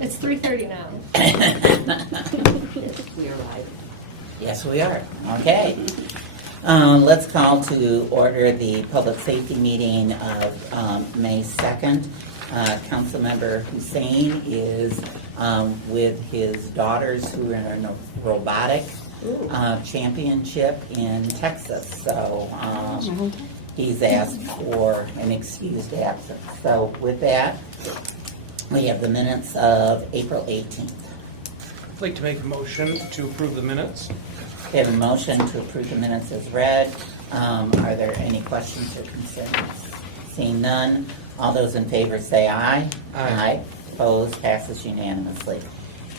It's 3:30 now. We are live. Yes, we are. Okay. Let's call to order the public safety meeting of May 2nd. Councilmember Hussein is with his daughters who are in a robotic championship in Texas. So he's asked for an excused absence. So with that, we have the minutes of April 18th. I'd like to make a motion to approve the minutes. We have a motion to approve the minutes as read. Are there any questions or concerns? Seeing none, all those in favor say aye. Aye. Opposed, passes unanimously.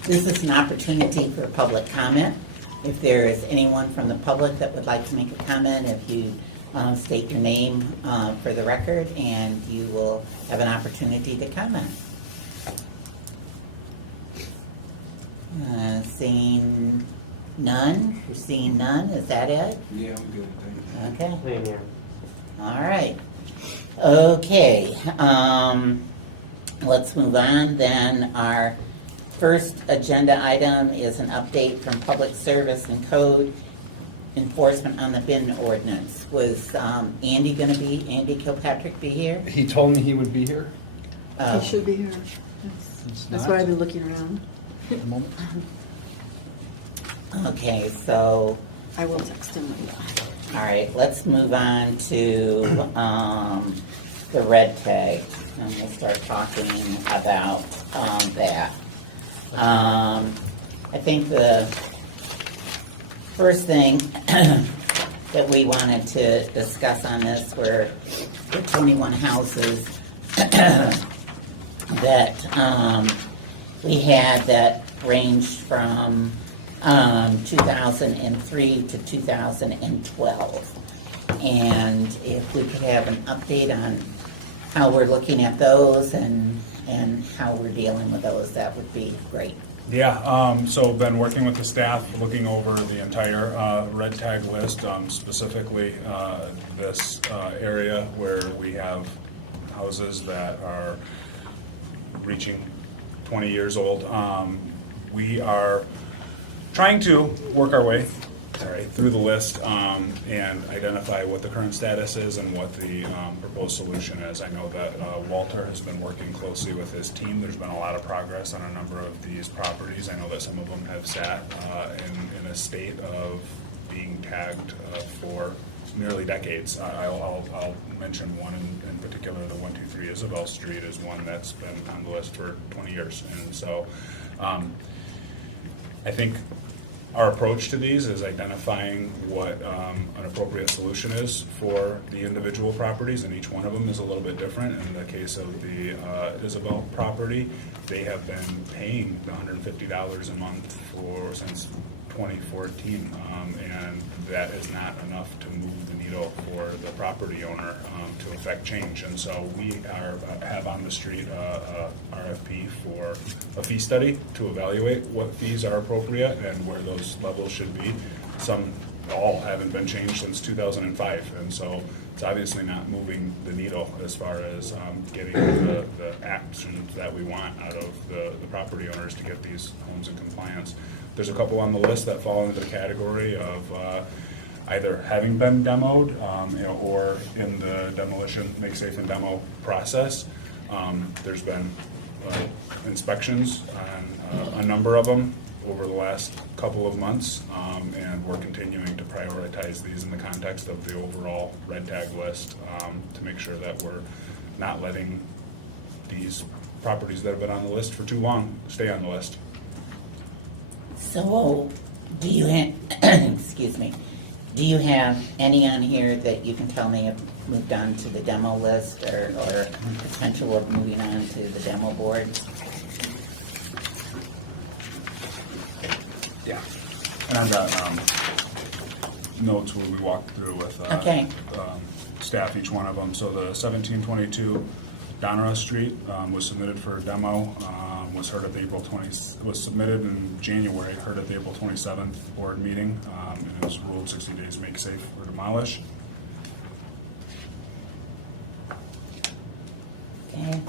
This is an opportunity for public comment. If there is anyone from the public that would like to make a comment, if you state your name for the record, and you will have an opportunity to comment. Seeing none, you're seeing none, is that it? Yeah, I'm good, thank you. Okay, Same here. all right. Okay, let's move on then. Our first agenda item is an update from Public Service and Code Enforcement on the bin ordinance. Was Andy Kilpatrick be here? He told me he would be here. Oh, He should be here. That's why I've been looking around. At the moment. Okay, so I will text him. all right, let's move on to the red tag, and we'll start talking about that. I think the first thing that we wanted to discuss on this were the 21 houses that we had that ranged from 2003 to 2012. And if we could have an update on how we're looking at those and how we're dealing with those, that would be great. Yeah, so been working with the staff, looking over the entire red tag list, specifically this area where we have houses that are reaching 20 years old. We are trying to work our way through the list and identify what the current status is and what the proposed solution is. I know that Walter has been working closely with his team. There's been a lot of progress on a number of these properties. I know that some of them have sat in a state of being tagged for nearly decades. I'll mention one in particular, the 123 Isabel Street is one that's been on the list for 20 years. And so I think our approach to these is identifying what an appropriate solution is for the individual properties, and each one of them is a little bit different. In the case of the Isabel property, they have been paying $150 a month since 2014, and that is not enough to move the needle for the property owner to affect change. And so we have on the street RFP for a fee study to evaluate what fees are appropriate and where those levels should be. All haven't been changed since 2005, and so it's obviously not moving the needle as far as getting the actions that we want out of the property owners to get these homes in compliance. There's a couple on the list that fall into the category of either having been demoed or in the demolition, make safe and demo process. There's been inspections on a number of them over the last couple of months, and we're continuing to prioritize these in the context of the overall red tag list to make sure that we're not letting these properties that have been on the list for too long stay on the list. So, do you excuse me, do you have any on here that you can tell me have moved on to the demo list or potential of moving on to the demo board? Yeah. And I've got notes where we walked through with Okay. staff, each one of them. So the 1722 Donruss Street was submitted for demo, was heard at the was submitted in January, heard at the April 27th board meeting, and it was ruled 60 days make safe or demolish. Okay.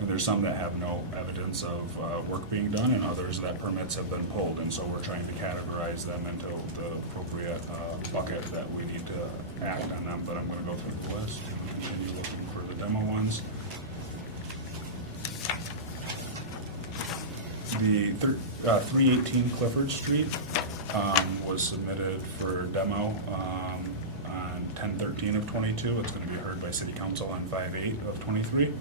And there's some that have no evidence of work being done, and others that permits have been pulled. And so we're trying to categorize them into the appropriate bucket that we need to act on them. But I'm going to go through the list and continue looking for the demo ones. The 318 Clifford Street was submitted for demo on 10/13 of '22. It's going to be heard by City Council on 5/8 of '23.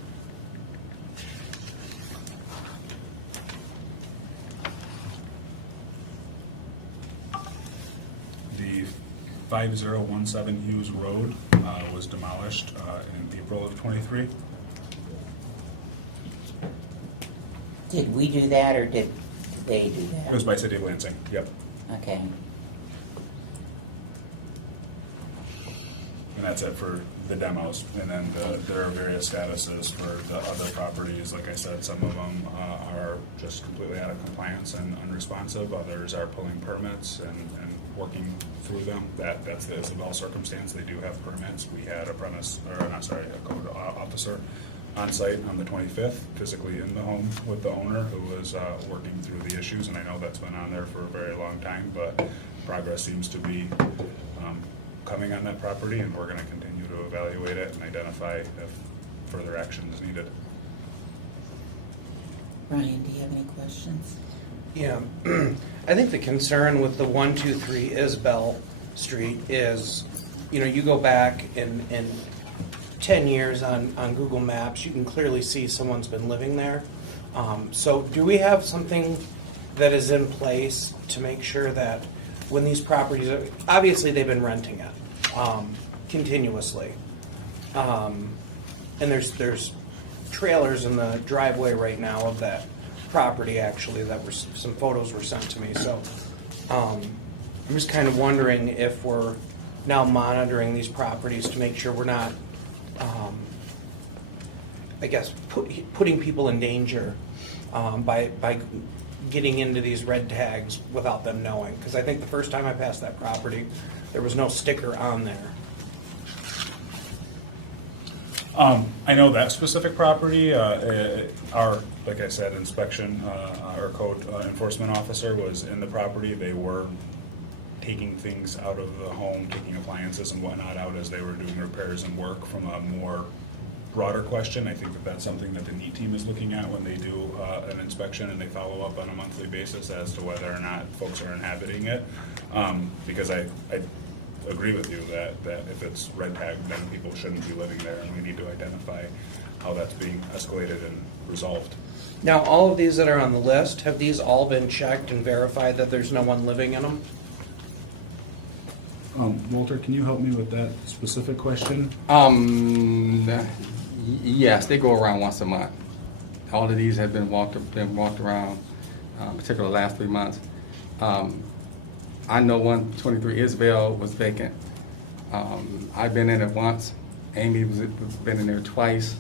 The 5017 Hughes Road was demolished in April of '23. Did we do that, or did they do It was that? by City of Lansing, yep. Okay, And that's it for the demos. And then there are various statuses for the other properties. Like I said, some of them are just completely out of compliance and unresponsive. Others are pulling permits and working through them. That's the Isabel circumstance. They do have permits. We had a code officer on site on the 25th, physically in the home with the owner, who was working through the issues. And I know that's been on there for a very long time, but progress seems to be coming on that property, and we're going to continue to evaluate it and identify if further action is needed. Ryan, do you have any questions? Yeah, I think the concern with the 123 Isabel Street is, you go back in 10 years on Google Maps, you can clearly see someone's been living there. So do we have something that is in place to make sure that when these properties are, obviously they've been renting it continuously. And there's trailers in the driveway right now of that property, actually, that were, some photos were sent to me. So I'm just kind of wondering if we're now monitoring these properties to make sure we're not, I guess, putting people in danger by getting into these red tags without them knowing. Because I think the first time I passed that property, there was no sticker on there. I know that specific property, our, like I said, inspection, our code enforcement officer was in the property. They were taking things out of the home, taking appliances and whatnot out as they were doing repairs and work. From a more broader question, I think that that's something that the NEAT team is looking at when they do an inspection, and they follow up on a monthly basis as to whether or not folks are inhabiting it. Because I agree with you that if it's red tagged, then people shouldn't be living there, and we need to identify how that's being escalated and resolved. Now, all of these that are on the list, have these all been checked and verified that there's no one living in them? Walter, can you help me with that specific question? Yes, they go around once a month. All of these have been walked around, particularly the last 3 months. I know 123 Isabel was vacant. I've been in it once. Amy was been in there twice.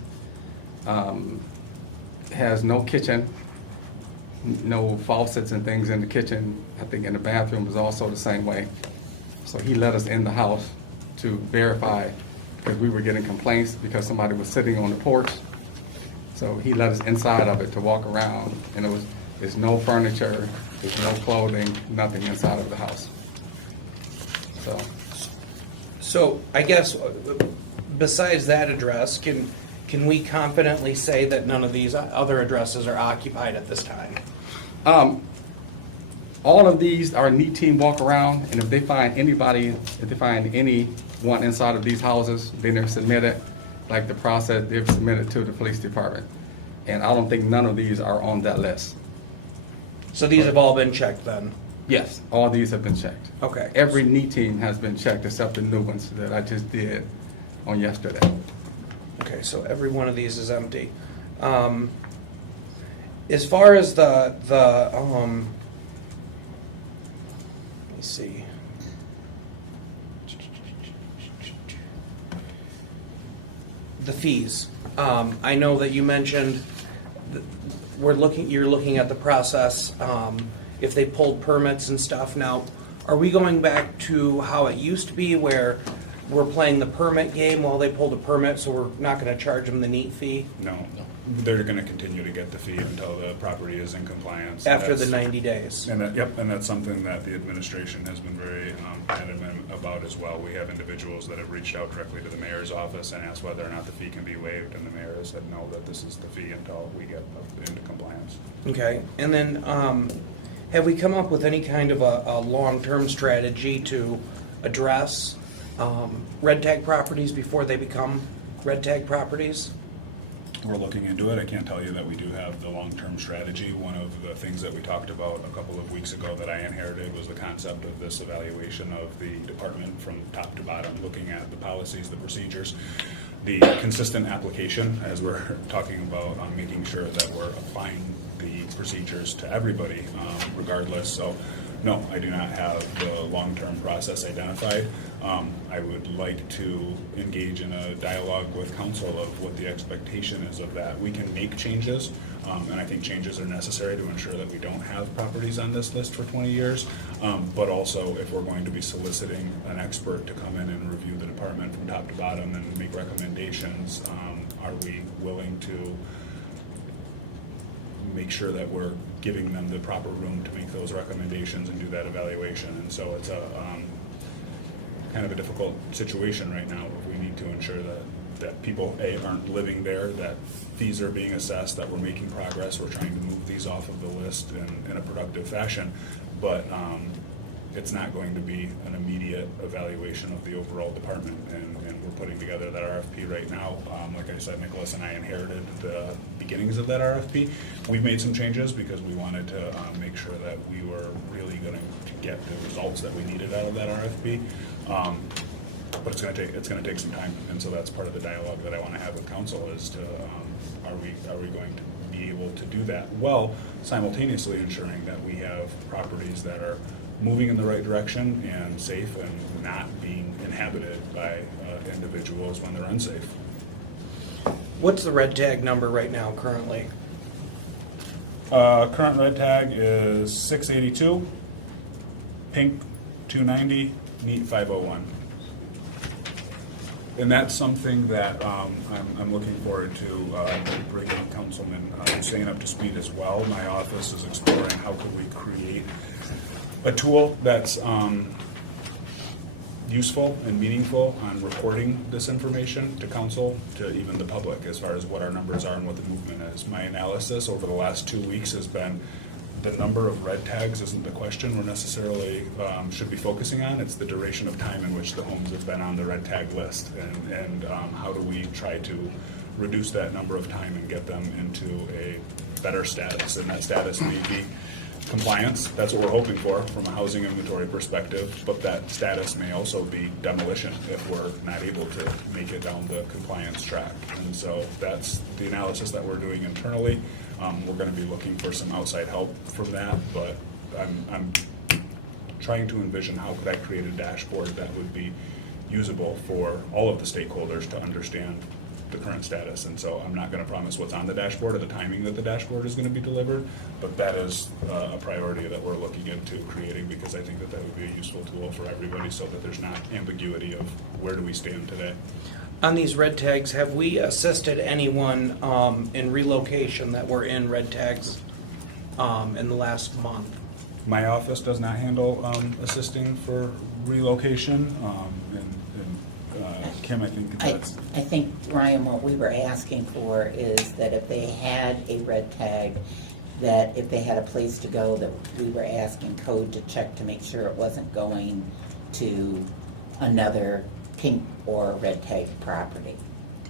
Has no kitchen, no faucets and things in the kitchen. I think in the bathroom was also the same way. So he let us in the house to verify, because we were getting complaints because somebody was sitting on the porch. So he let us inside of it to walk around, and there's no furniture, there's no clothing, nothing inside of the house. So I guess besides that address, can we confidently say that none of these other addresses are occupied at this time? All of these, our NEAT team walk around, and if they find anyone inside of these houses, then they're submitted, like the process, they're submitted to the police department. And I don't think none of these are on that list. So these have all been checked then? Yes, all these have been checked. Okay. Every NEAT team has been checked except the new ones that I just did on yesterday. Okay, so every one of these is empty. As far as the let me see. The fees. I know that you mentioned you're looking at the process, if they pulled permits and stuff. Now, are we going back to how it used to be where we're playing the permit game while they pull the permit, so we're not gonna charge them the neat fee No, they're gonna continue to get the fee until the property is in compliance. after the That's- 90 days. And that, yep, and that's something that the administration has been very adamant about as well. We have individuals that have reached out directly to the mayor's office and asked whether or not the fee can be waived, and the mayor has said no, that this is the fee until we get into compliance. Okay, and then, have we come up with any kind of a long-term strategy to address red tag properties before they become red tag properties? We're looking into it. I can't tell you that we do have the long-term strategy. One of the things that we talked about a couple of weeks ago that I inherited was the concept of this evaluation of the department from top to bottom, looking at the policies, the procedures, the consistent application, as we're talking about making sure that we're applying the procedures to everybody regardless. So no, I do not have the long-term process identified. I would like to engage in a dialogue with council of what the expectation is of that. We can make changes, and I think changes are necessary to ensure that we don't have properties on this list for 20 years. But also, if we're going to be soliciting an expert to come in and review the department from top to bottom and make recommendations, are we willing to make sure that we're giving them the proper room to make those recommendations and do that evaluation? And so it's a kind of a difficult situation right now. We need to ensure that people, A, aren't living there, that fees are being assessed, that we're making progress, we're trying to move these off of the list in a productive fashion. But it's not going to be an immediate evaluation of the overall department, and we're putting together that RFP right now. Like I said, Nicholas and I inherited the beginnings of that RFP. We've made some changes because we wanted to make sure that we were really going to get the results that we needed out of that RFP. But it's going to take some time, and so that's part of the dialogue that I want to have with council is to are we going to be able to do that well, simultaneously ensuring that we have properties that are moving in the right direction and safe and not being inhabited by individuals when they're unsafe. What's the red tag number right now currently? Current red tag is 682, pink 290, neat 501. And that's something that I'm looking forward to bringing Councilman Hussein up to speed as well. My office is exploring how could we create a tool that's useful and meaningful on reporting this information to council, to even the public, as far as what our numbers are and what the movement is. My analysis over the last 2 weeks has been the number of red tags isn't the question we're necessarily should be focusing on. It's the duration of time in which the homes have been on the red tag list, and how do we try to reduce that number of time and get them into a better status. And that status may be compliance. That's what we're hoping for from a housing inventory perspective, but that status may also be demolition if we're not able to make it down the compliance track. And so that's the analysis that we're doing internally. We're going to be looking for some outside help from that, but I'm trying to envision how could I create a dashboard that would be usable for all of the stakeholders to understand the current status. And so I'm not going to promise what's on the dashboard or the timing that the dashboard is going to be delivered, but that is a priority that we're looking into creating, because I think that that would be a useful tool for everybody so that there's not ambiguity of where do we stand today. On these red tags, have we assisted anyone in relocation that were in red tags in the last month? My office does not handle assisting for relocation, and Kim, I think that's. I think, Ryan, what we were asking for is that if they had a red tag, that if they had a place to go, that we were asking code to check to make sure it wasn't going to another pink or red tag property.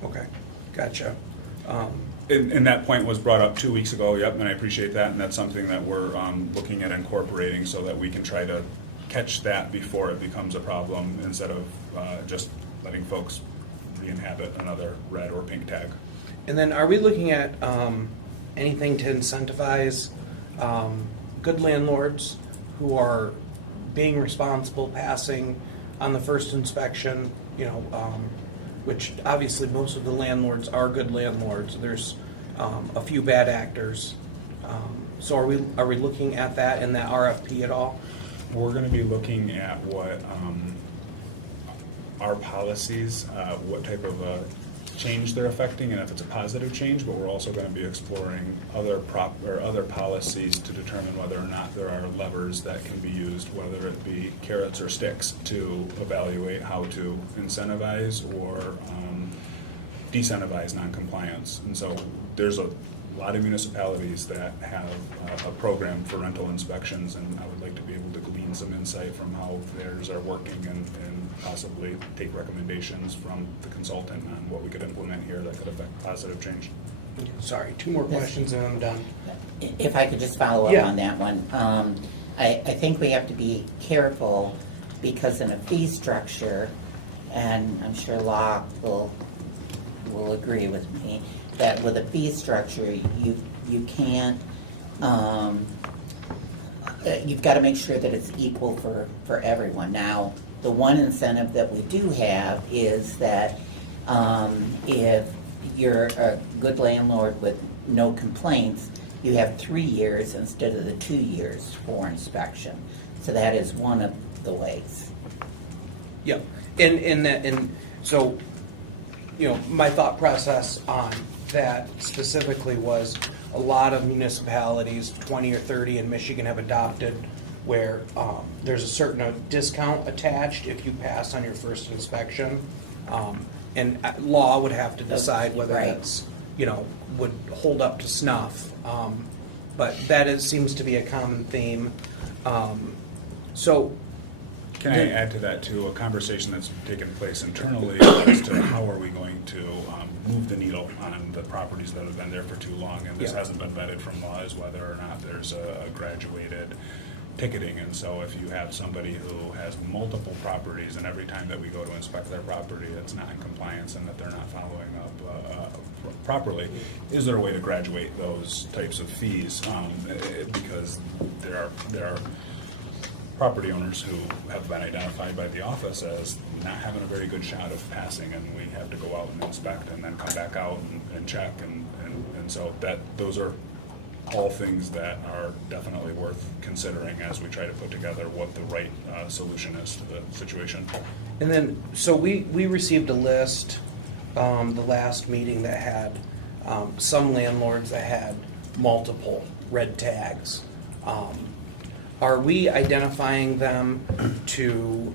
Okay, gotcha. And that point was brought up 2 weeks ago, yep, and I appreciate that, and that's something that we're looking at incorporating so that we can try to catch that before it becomes a problem, instead of just letting folks re-inhabit another red or pink tag. And then are we looking at anything to incentivize good landlords who are being responsible, passing on the first inspection, which obviously most of the landlords are good landlords. There's a few bad actors. So are we looking at that in that RFP at all? We're going to be looking at what our policies, what type of change they're affecting, and if it's a positive change, but we're also going to be exploring other other policies to determine whether or not there are levers that can be used, whether it be carrots or sticks, to evaluate how to incentivize or decentivize noncompliance. And so there's a lot of municipalities that have a program for rental inspections, and I would like to be able to glean some insight from how theirs are working and possibly take recommendations from the consultant on what we could implement here that could affect positive change. Sorry, 2 more questions and I'm done. If I could just follow up Yeah. on that one. I think we have to be careful because in a fee structure, and I'm sure Locke will agree with me, that with a fee structure, you can't, you've got to make sure that it's equal for everyone. Now, the one incentive that we do have is that if you're a good landlord with no complaints, you have 3 years instead of the 2 years for inspection. So that is one of the ways. Yep, and so, my thought process on that specifically was a lot of municipalities, 20 or 30 in Michigan, have adopted where there's a certain discount attached if you pass on your first inspection. And law would have to decide whether Right. that's, would hold up to snuff. But that seems to be a common theme. So, Can I add to that too, a conversation that's taken place internally as to how are we going to move the needle on the properties that have been there for too long, and this Yeah. hasn't been vetted from law, is whether or not there's a graduated ticketing. And so if you have somebody who has multiple properties and every time that we go to inspect their property, it's not in compliance and that they're not following up properly, is there a way to graduate those types of fees? Because there are property owners who have been identified by the office as not having a very good shot of passing, and we have to go out and inspect and then come back out and check, and so those are all things that are definitely worth considering as we try to put together what the right solution is to the situation. and then, so we received a list, the last meeting that had some landlords that had multiple red tags. Are we identifying them to,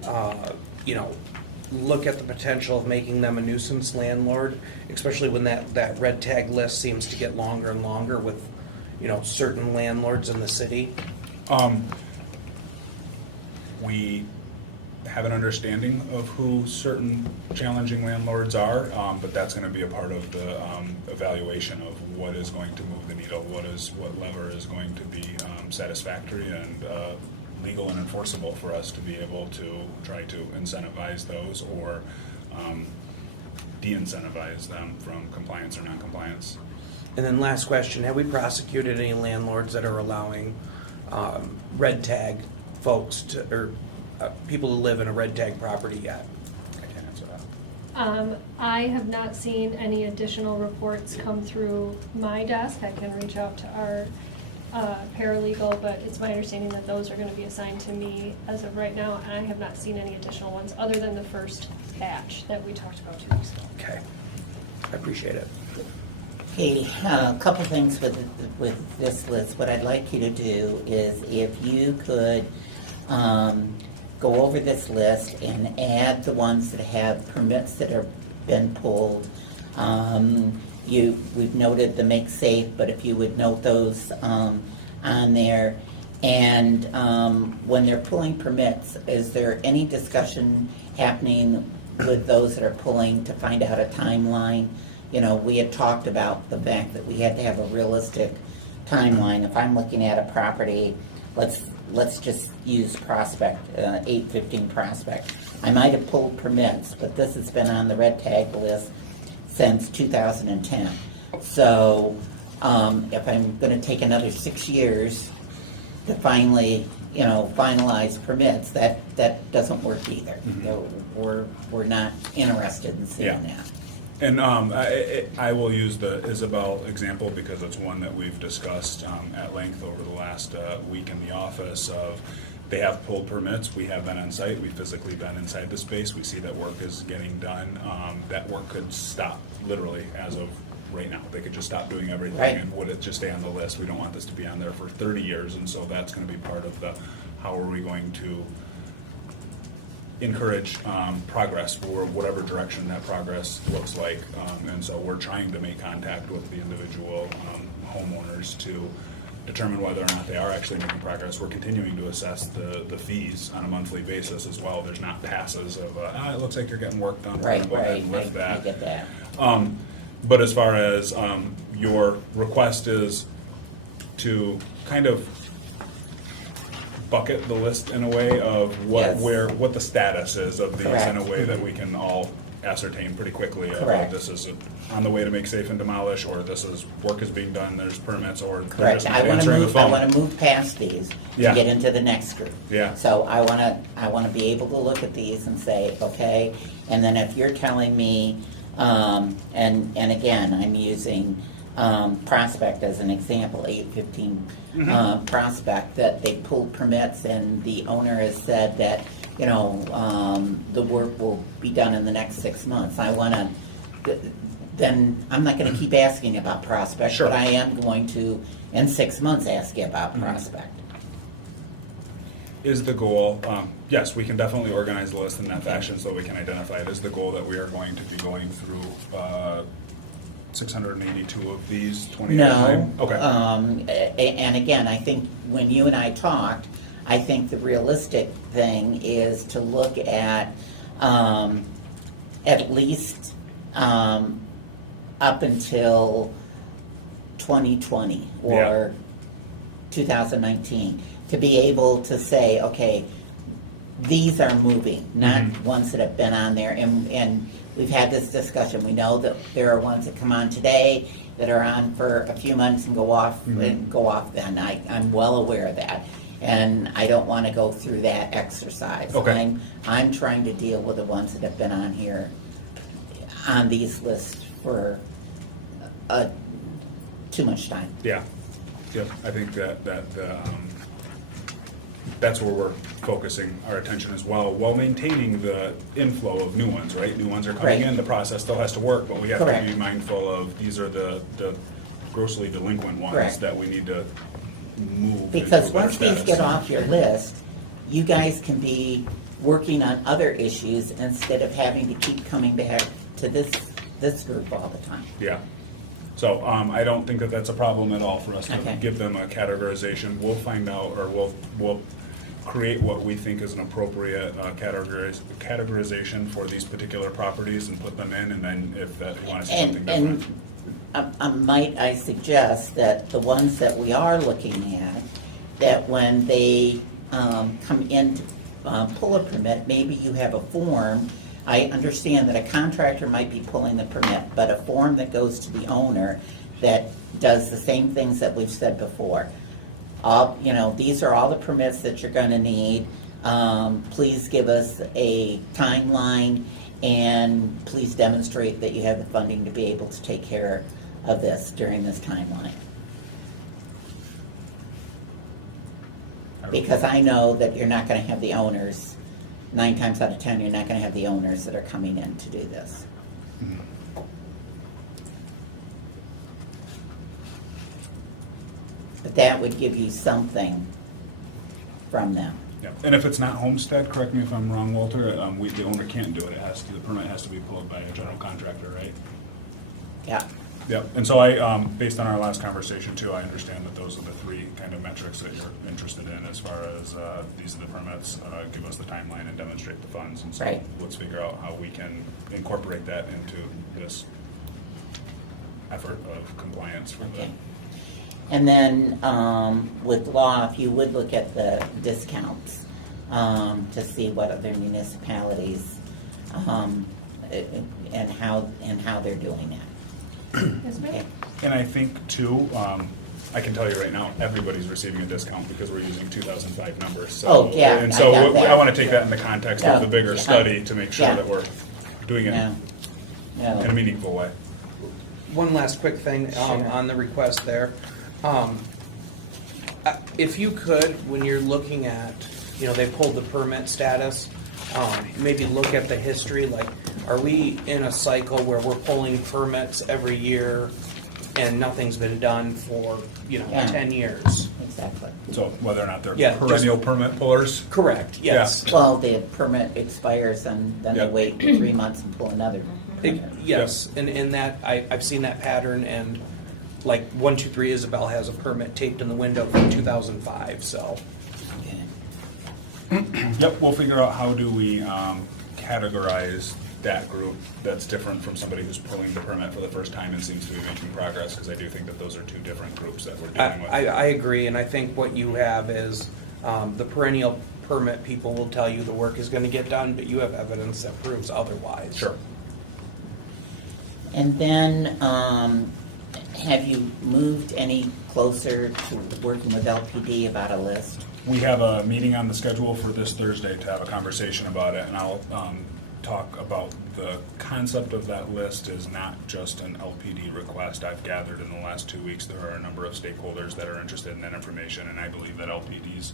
look at the potential of making them a nuisance landlord, especially when that red tag list seems to get longer and longer with, certain landlords in the city? We have an understanding of who certain challenging landlords are, but that's going to be a part of the evaluation of what is going to move the needle, what lever is going to be satisfactory and legal and enforceable for us to be able to try to incentivize those or de-incentivize them from compliance or non-compliance. And then last question, have we prosecuted any landlords that are allowing red tag folks or people who live in a red tag property yet? I can't answer that. I have not seen any additional reports come through my desk. I can reach out to our paralegal, but it's my understanding that those are going to be assigned to me as of right now, and I have not seen any additional ones other than the first batch that we talked about 2 weeks ago. Okay, I appreciate it. Okay, a couple things with this list. What I'd like you to do is if you could go over this list and add the ones that have permits that have been pulled. We've noted the make safe, but if you would note those on there. And when they're pulling permits, is there any discussion happening with those that are pulling to find out a timeline? We had talked about the fact that we had to have a realistic timeline. If I'm looking at a property, let's just use Prospect, 815 Prospect. I might have pulled permits, but this has been on the red tag list since 2010. So if I'm going to take another 6 years to finally, finalize permits, that doesn't work either. We're not interested in seeing Yeah. that. And I will use the Isabel example because it's one that we've discussed at length over the last week in the office of They have pulled permits. We have been on site. We've physically been inside the space. We see that work is getting done. That work could stop literally as of right now. They could just stop doing everything. Right. And would it just stay on the list? We don't want this to be on there for 30 years. And so that's going to be part of the, how are we going to encourage progress for whatever direction that progress looks like. And so we're trying to make contact with the individual homeowners to determine whether or not they are actually making progress. We're continuing to assess the fees on a monthly basis as well. There's not passes of, it looks like you're getting work done. We're Right, gonna go ahead right, and lift I that. get that. But as far as your request is to kind of bucket the list in a way of Yes. what the status is of these in a Correct. way that we can all ascertain pretty quickly. Of, Correct. this is on the way to make safe and demolish, or this is, work is being done, there's permits, or they're Correct. just I not want to answering the move, I phone. want to move past these to Yeah. get into the next group. Yeah. So I want to be able to look at these and say, okay, and then if you're telling me, and again, I'm using Prospect as an example, 815 Mm-hmm. Prospect, that they pulled permits and the owner has said that, you know, the work will be done in the next 6 months. I want to, then I'm not going to keep asking about Prospect, Sure. but I am going to, in 6 months, ask you about Prospect. Is the goal, yes, we can definitely organize the list in that fashion so we can identify it. Is the goal that we are going to be going through 682 of these 20 at a No. time? Okay. And again, I think when you and I talked, I think the realistic thing is to look at least up until 2020 or 2019, to be able to say, okay, these are moving, not Mhm. ones that have been on there. And we've had this discussion. We know that there are ones that come on today that are on for a few months and go off and go off then. I'm well aware of that. And I don't want to go through that exercise. Okay. I'm trying to deal with the ones that have been on here, on these lists for too much time. Yeah, yep, I think that's where we're focusing our attention as well, while maintaining the inflow of new ones, right? New ones are coming Correct. in, the process still has to work, but we have to Correct. be mindful of, these are the grossly delinquent ones Correct. that we need to move. Because into a better once these status. get off your list, you guys can be working on other issues instead of having to keep coming back to this group all the time. Yeah. So I don't think that that's a problem at all for us to Okay. give them a categorization. We'll find out, or we'll create what we think is an appropriate categorization for these particular properties and put them in, and then if that, you want to see something And different. might I suggest that the ones that we are looking at, that when they come in to pull a permit, maybe you have a form. I understand that a contractor might be pulling the permit, but a form that goes to the owner that does the same things that we've said before. These are all the permits that you're gonna need. Please give us a timeline, and please demonstrate that you have the funding to be able to take care of this during this timeline. Because I know that you're not gonna have the owners, 9 times out of 10, you're not gonna have the owners that are coming in to do this. But that would give you something from them. Yeah. And if it's not homestead, correct me if I'm wrong, Walter, the owner can't do it. The permit has to be pulled by a general contractor, right? Yeah, Yep, and so I, based on our last conversation too, I understand that those are the three kind of metrics that you're interested in as far as, these are the permits, give us the timeline and demonstrate the funds. And so Right. let's figure out how we can incorporate that into this effort of compliance for the. okay. And then with law, if you would look at the discounts to see what other municipalities and how they're doing that. Yes, Okay. ma'am? And I think too, I can tell you right now, everybody's receiving a discount because we're using 2005 numbers, so. Oh, yeah, And I so got that. I want to take that in the context of the Yeah. bigger study to make sure Yeah. that we're doing it No, in a no. meaningful way. One last quick thing Sure. on the request there. If you could, when you're looking at you know, they pulled the permit status. Maybe look at the history, like, are we in a cycle where we're pulling permits every year and nothing's been done for, you know, Yeah. 10 years? Exactly. So whether or not they're Yeah, just- perennial permit pullers? Correct, yes. Well, the permit expires and then they Yeah. wait 3 months and pull another permit. Yes, and that, I've seen that pattern, and like 123 Isabel has a permit taped in the window from 2005, so. Yep, we'll figure out how do we categorize that group that's different from somebody who's pulling the permit for the first time and seems to be making progress, because I do think that those are two different groups that we're dealing with. I agree, and I think what you have is, the perennial permit people will tell you the work is gonna get done, but you have evidence that proves otherwise. Sure. And then, have you moved any closer to working with LPD about a list? We have a meeting on the schedule for this Thursday to have a conversation about it, and I'll talk about the concept of that list is not just an LPD request. I've gathered in the last 2 weeks, there are a number of stakeholders that are interested in that information, and I believe that LPD's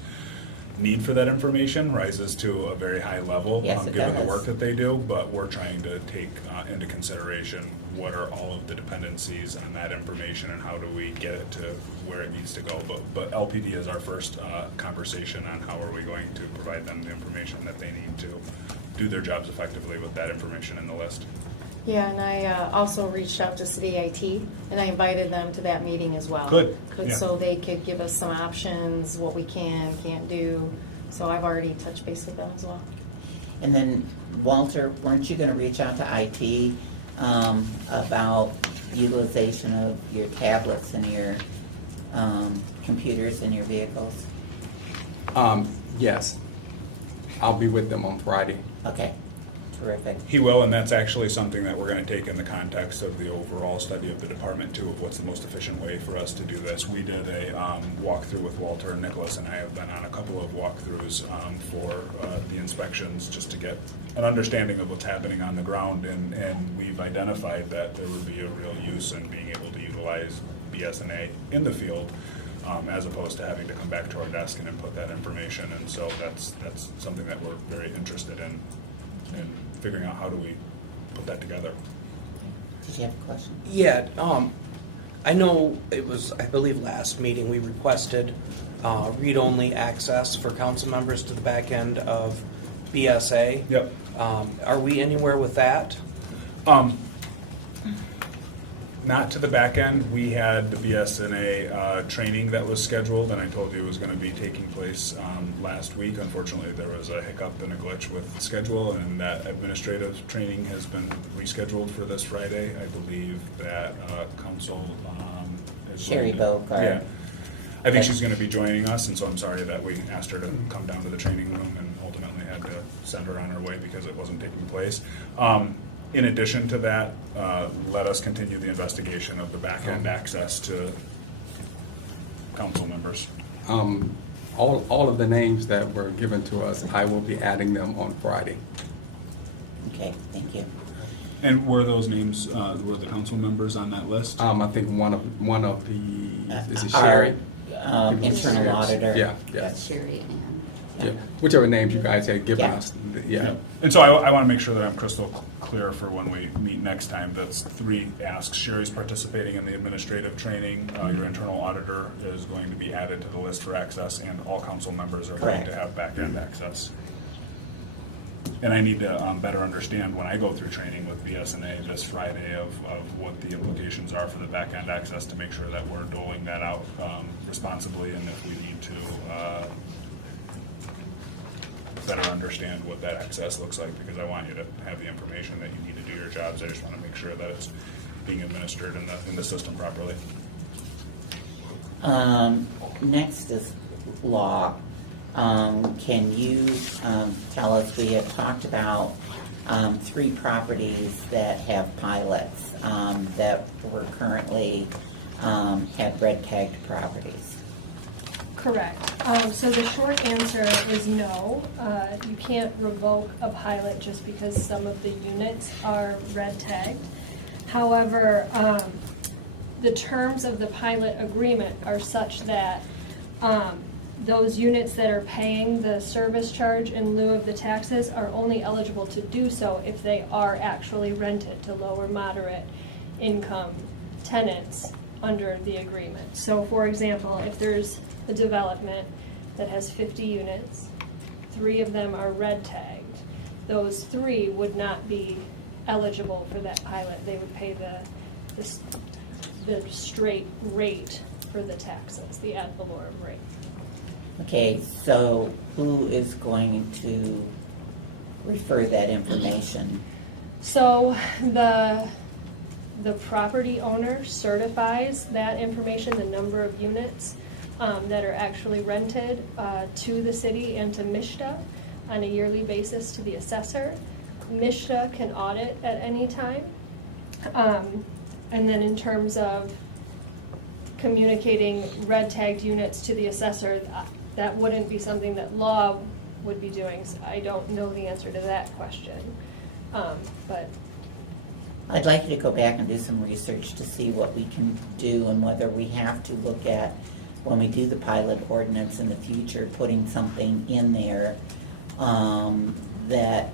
need for that information rises to a very high level, Yes, it given the does. work that they do, but we're trying to take into consideration what are all of the dependencies on that information and how do we get it to where it needs to go. But LPD is our first conversation on how are we going to provide them the information that they need to do their jobs effectively with that information in the list. Yeah, and I also reached out to City IT, and I invited them to that meeting as well. Good, yeah. So they could give us some options, what we can, can't do. So I've already touched base with them as well. And then, Walter, weren't you gonna reach out to IT about utilization of your tablets and your computers in your vehicles? Yes. I'll be with them on Friday. Okay, terrific. He will, and that's actually something that we're gonna take in the context of the overall study of the department too, of what's the most efficient way for us to do this. We did a walkthrough with Walter, and Nicholas and I have been on a couple of walkthroughs for the inspections, just to get an understanding of what's happening on the ground, and we've identified that there would be a real use in being able to utilize BSNA in the field, as opposed to having to come back to our desk and input that information. And so that's something that we're very interested in figuring out how do we put that together. Did you have a question? Yeah, I know it was, I believe last meeting, we requested read-only access for council members to the back end of BSA. Yep. Are we anywhere with that? Not to the back end. We had the BSNA training that was scheduled, and I told you it was going to be taking place last week. Unfortunately, there was a hiccup and a glitch with the schedule, and that administrative training has been rescheduled for this Friday. I believe that council is Sherry going to- Bogart. Yeah. I think she's going to be joining us, and so I'm sorry that we asked her to come down to the training room and ultimately had to send her on her way because it wasn't taking place. In addition to that, let us continue the investigation of the back-end access to council members. All of the names that were given to us, I will be adding them on Friday. Okay, thank you. And were those names, were the council members on that list? I think one of the, is it Our, Sherry? internal auditor. Yeah, yeah, That's Sherry and. yeah. Whichever names you guys had given Yeah. us, yeah. And so I want to make sure that I'm crystal clear for when we meet next time. That's 3 asks. Sherry's participating in the administrative training. Your internal auditor is going to be added to the list for access, and all council members are going to Correct. have back-end access. And I need to better understand when I go through training with BSNA this Friday of what the implications are for the back-end access to make sure that we're doling that out responsibly, and if we need to better understand what that access looks like, because I want you to have the information that you need to do your jobs. I just want to make sure that it's being administered in the system properly. Next is law. Can you tell us, we have talked about 3 properties that have pilots that were currently had red tagged properties. Correct. So the short answer is no. You can't revoke a pilot just because some of the units are red tagged. However, the terms of the pilot agreement are such that those units that are paying the service charge in lieu of the taxes are only eligible to do so if they are actually rented to low or moderate income tenants under the agreement. So for example, if there's a development that has 50 units, 3 of them are red tagged, those 3 would not be eligible for that pilot. They would pay the straight rate for the taxes, the ad valorem rate. Okay, so who is going to refer that information? So the property owner certifies that information, the number of units that are actually rented to the city and to MISTA on a yearly basis to the assessor. MISTA can audit at any time. And then in terms of communicating red tagged units to the assessor, that wouldn't be something that law would be doing. So I don't know the answer to that question. But I'd like you to go back and do some research to see what we can do and whether we have to look at, when we do the pilot ordinance in the future, putting something in there that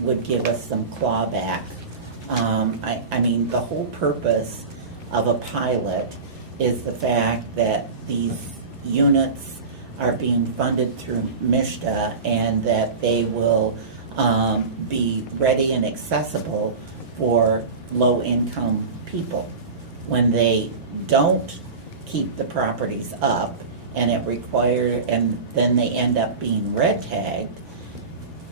would give us some clawback. I mean, the whole purpose of a pilot is the fact that these units are being funded through MISTA and that they will be ready and accessible for low-income people. When they don't keep the properties up and and then they end up being red tagged,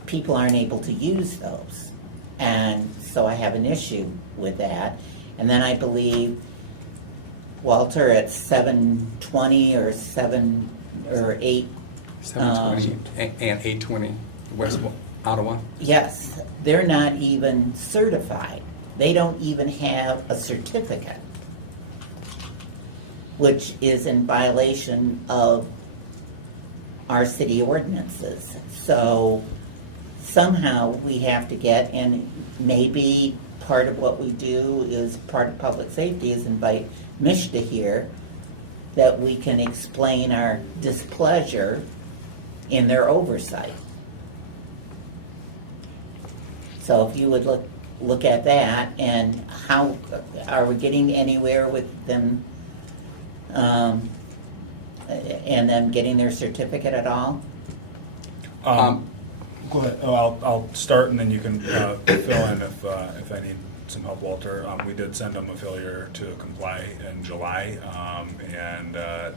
people aren't able to use those. And so I have an issue with that. And then I believe, Walter, at 720 or 7 or 8. 720 and 820 West Ottawa. Yes, they're not even certified. They don't even have a certificate, which is in violation of our city ordinances. So somehow we have to get, and maybe part of what we do is, part of public safety is invite MISTA here, that we can explain our displeasure in their oversight. So if you would look at that, and how, are we getting anywhere with them, and them getting their certificate at all? Go ahead. Oh, I'll start, and then you can fill in if I need some help, Walter. We did send them a failure to comply in July, and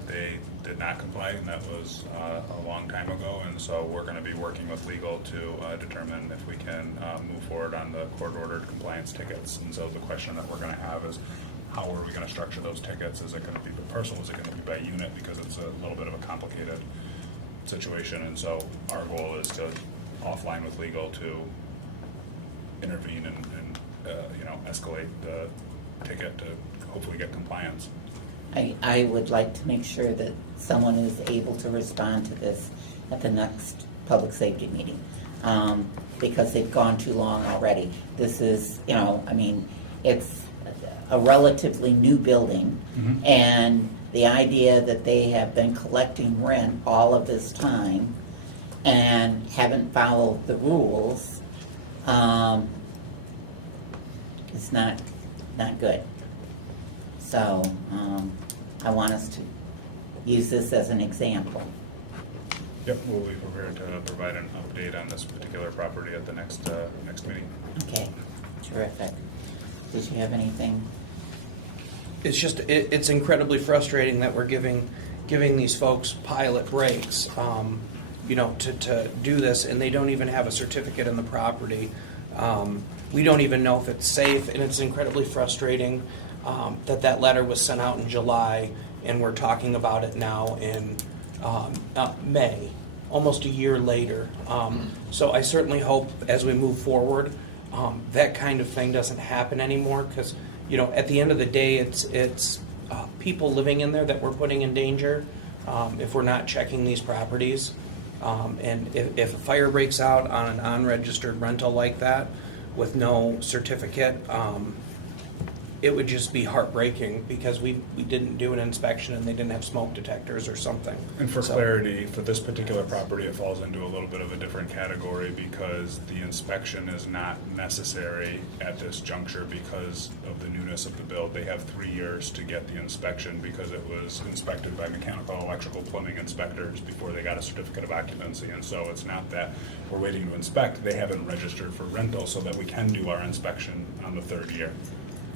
they did not comply, and that was a long time ago. And so we're going to be working with legal to determine if we can move forward on the court-ordered compliance tickets. And so the question that we're going to have is, how are we going to structure those tickets? Is it going to be by parcel? Is it going to be by unit? Because it's a little bit of a complicated situation. And so our goal is to offline with legal to intervene and escalate the ticket to hopefully get compliance. I would like to make sure that someone is able to respond to this at the next public safety meeting, because they've gone too long already. This is, it's a relatively new building, and the idea that they have been collecting rent all of this time and haven't followed the rules is not good. So I want us to use this as an example. Yep, we'll be prepared to provide an update on this particular property at the next meeting. Okay, terrific. Did you have anything? It's just, it's incredibly frustrating that we're giving these folks pilot breaks, to do this, and they don't even have a certificate in the property. We don't even know if it's safe, and it's incredibly frustrating that letter was sent out in July, and we're talking about it now in May, almost a year later. So I certainly hope as we move forward, that kind of thing doesn't happen anymore, because at the end of the day, it's people living in there that we're putting in danger if we're not checking these properties. And if a fire breaks out on an unregistered rental like that with no certificate, it would just be heartbreaking because we didn't do an inspection and they didn't have smoke detectors or something. And for So- clarity, for this particular property, it falls into a little bit of a different category because the inspection is not necessary at this juncture because of the newness of the build. They have 3 years to get the inspection because it was inspected by mechanical, electrical, plumbing inspectors before they got a certificate of occupancy. And so it's not that we're waiting to inspect, they haven't registered for rental so that we can do our inspection on the 3rd year.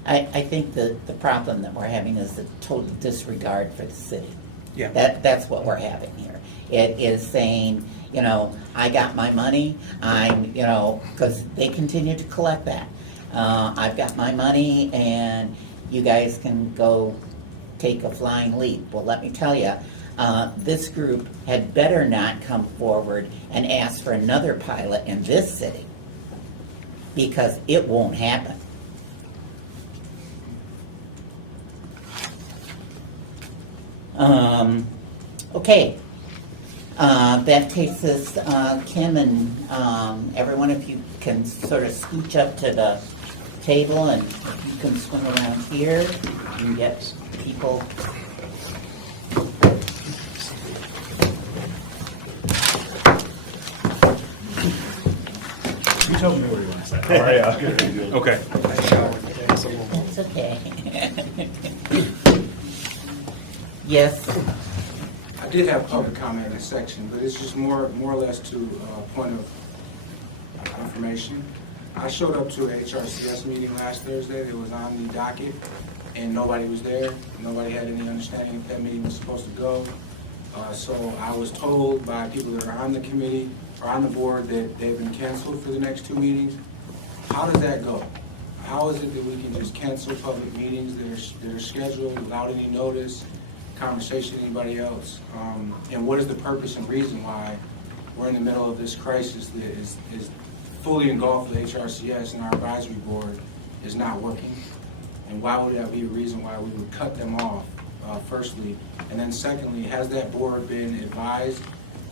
I think the problem that we're having is the total disregard for the city. Yeah. That's what we're having here. It is saying, you know, I got my money, because they continue to collect that. I've got my money and you guys can go take a flying leap. Well, let me tell you, this group had better not come forward and ask for another pilot in this city, because it won't happen. Okay, that takes us, Kim and everyone, if you can sort of scooch up to the table and if you can swing around here, you can get people. You tell me where you want to sit. How are you? Okay. It's okay. Yes, I did have public comment in this section, but it's just more or less to a point of information. I showed up to a HRCS meeting last Thursday that was on the docket, and nobody was there. Nobody had any understanding if that meeting was supposed to go. So I was told by people that are on the committee or on the board that they've been canceled for the next 2 meetings. How does that go? How is it that we can just cancel public meetings that are scheduled without any notice, conversation with anybody else? And what is the purpose and reason why we're in the middle of this crisis that is fully engulfed with HRCS and our advisory board is not working? And why would that be a reason why we would cut them off, firstly? And then secondly, has that board been advised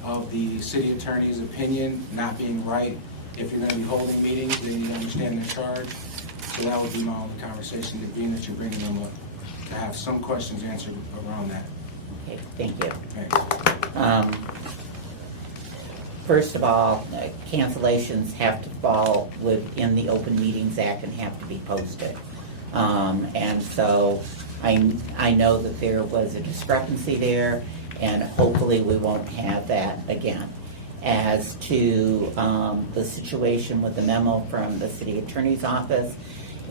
of the city attorney's opinion not being right? If you're gonna be holding meetings, then you understand their charge. So that would be my only conversation, that being that you're bringing them up, to have some questions answered around that. okay, thank you. Thanks. First of all, cancellations have to fall within the Open Meetings Act and have to be posted. And so I know that there was a discrepancy there, and hopefully we won't have that again. As to the situation with the memo from the city attorney's office,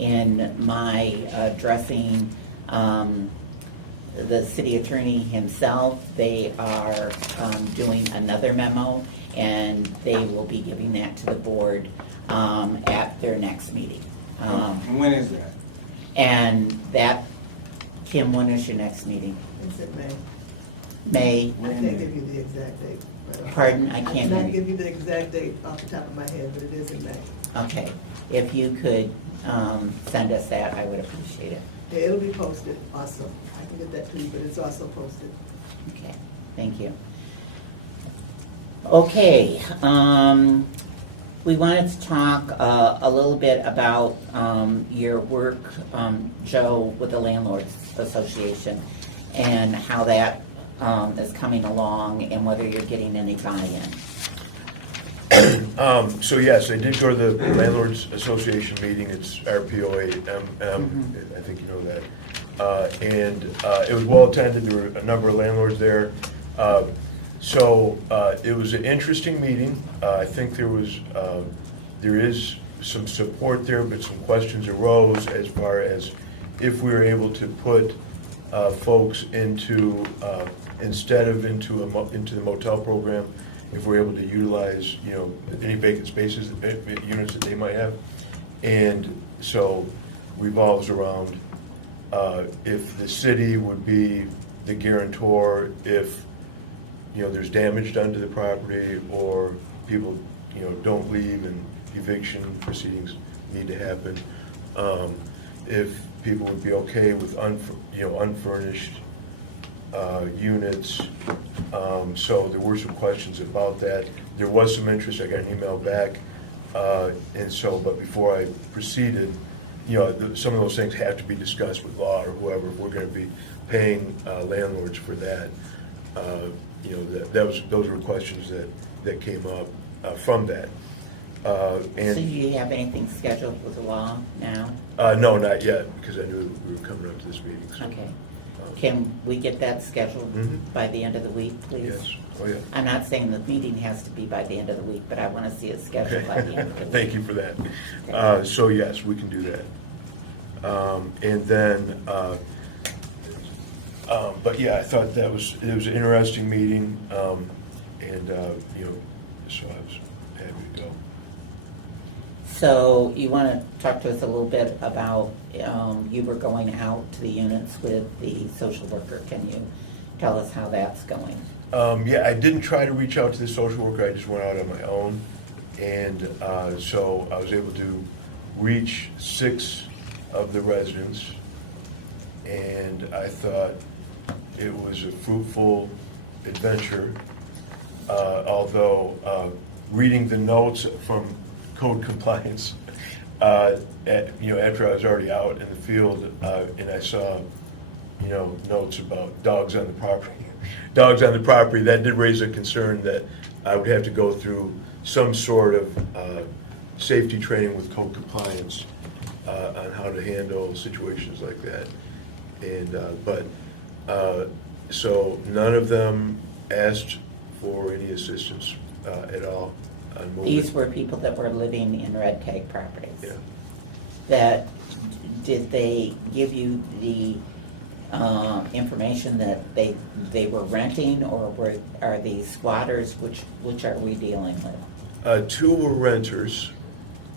in my addressing the city attorney himself, they are doing another memo, and they will be giving that to the board at their next meeting. And when is that? And that, Kim, when is your next meeting? It's in May. May? I can't give you the exact date. Pardon? I can't hear cannot you. give you the exact date off the top of my head, but it is in May. Okay, if you could send us that, I would appreciate it. Yeah, it'll be posted also. I can get that to you, but it's also posted. Okay, thank you. Okay, we wanted to talk a little bit about your work, Joe, with the Landlords Association, and how that is coming along, and whether you're getting any buy-in. So yes, I did go to the Landlords Association meeting. It's RPOA-MM, I think you know that. And it was well attended. There were a number of landlords there. So it was an interesting meeting. I think there is some support there, but some questions arose as far as if we were able to put folks into, instead of into the motel program, if we're able to utilize, any vacant spaces, units that they might have. And so revolves around if the city would be the guarantor if, there's damage done to the property, or people, don't leave and eviction proceedings need to happen. If people would be okay with unfurnished units. So there were some questions about that. There was some interest. I got an email back. And so, but before I proceeded, some of those things have to be discussed with law or whoever, if we're gonna be paying landlords for that. Those were questions that came up from that. So do And, you have anything scheduled with the law now? no, not yet, because I knew we were coming up to this meeting. So, Okay. Can we get that scheduled Mhm. by the end of the week, please? Yes, oh, yeah. I'm not saying the meeting has to be by the end of the week, but I want to see it scheduled by the end of the week. Thank you for that. So yes, we can do that. And then, but yeah, I thought it was an interesting meeting, and, so I was happy to go. So you want to talk to us a little bit about, you were going out to the units with the social worker. Can you tell us how that's going? Yeah, I didn't try to reach out to the social worker, I just went out on my own. And so I was able to reach 6 of the residents. And I thought it was a fruitful adventure. Although reading the notes from code compliance, after I was already out in the field, and I saw, notes about dogs on the property. Dogs on the property, that did raise a concern that I would have to go through some sort of safety training with code compliance on how to handle situations like that. And, so none of them asked for any assistance at all on moving. These were people that were living in red tag properties. Yeah. Did they give you the information that they were renting, or are these squatters? Which are we dealing with? 2 were renters,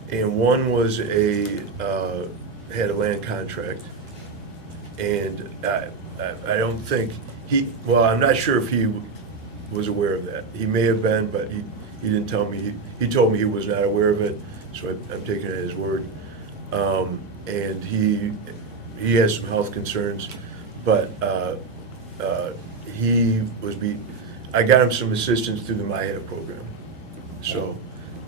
and one was had a land contract. And I don't think I'm not sure if he was aware of that. He may have been, but he didn't tell me. He told me he was not aware of it, so I'm taking it at his word. And he has some health concerns, but I got him some assistance through the MyHab program, so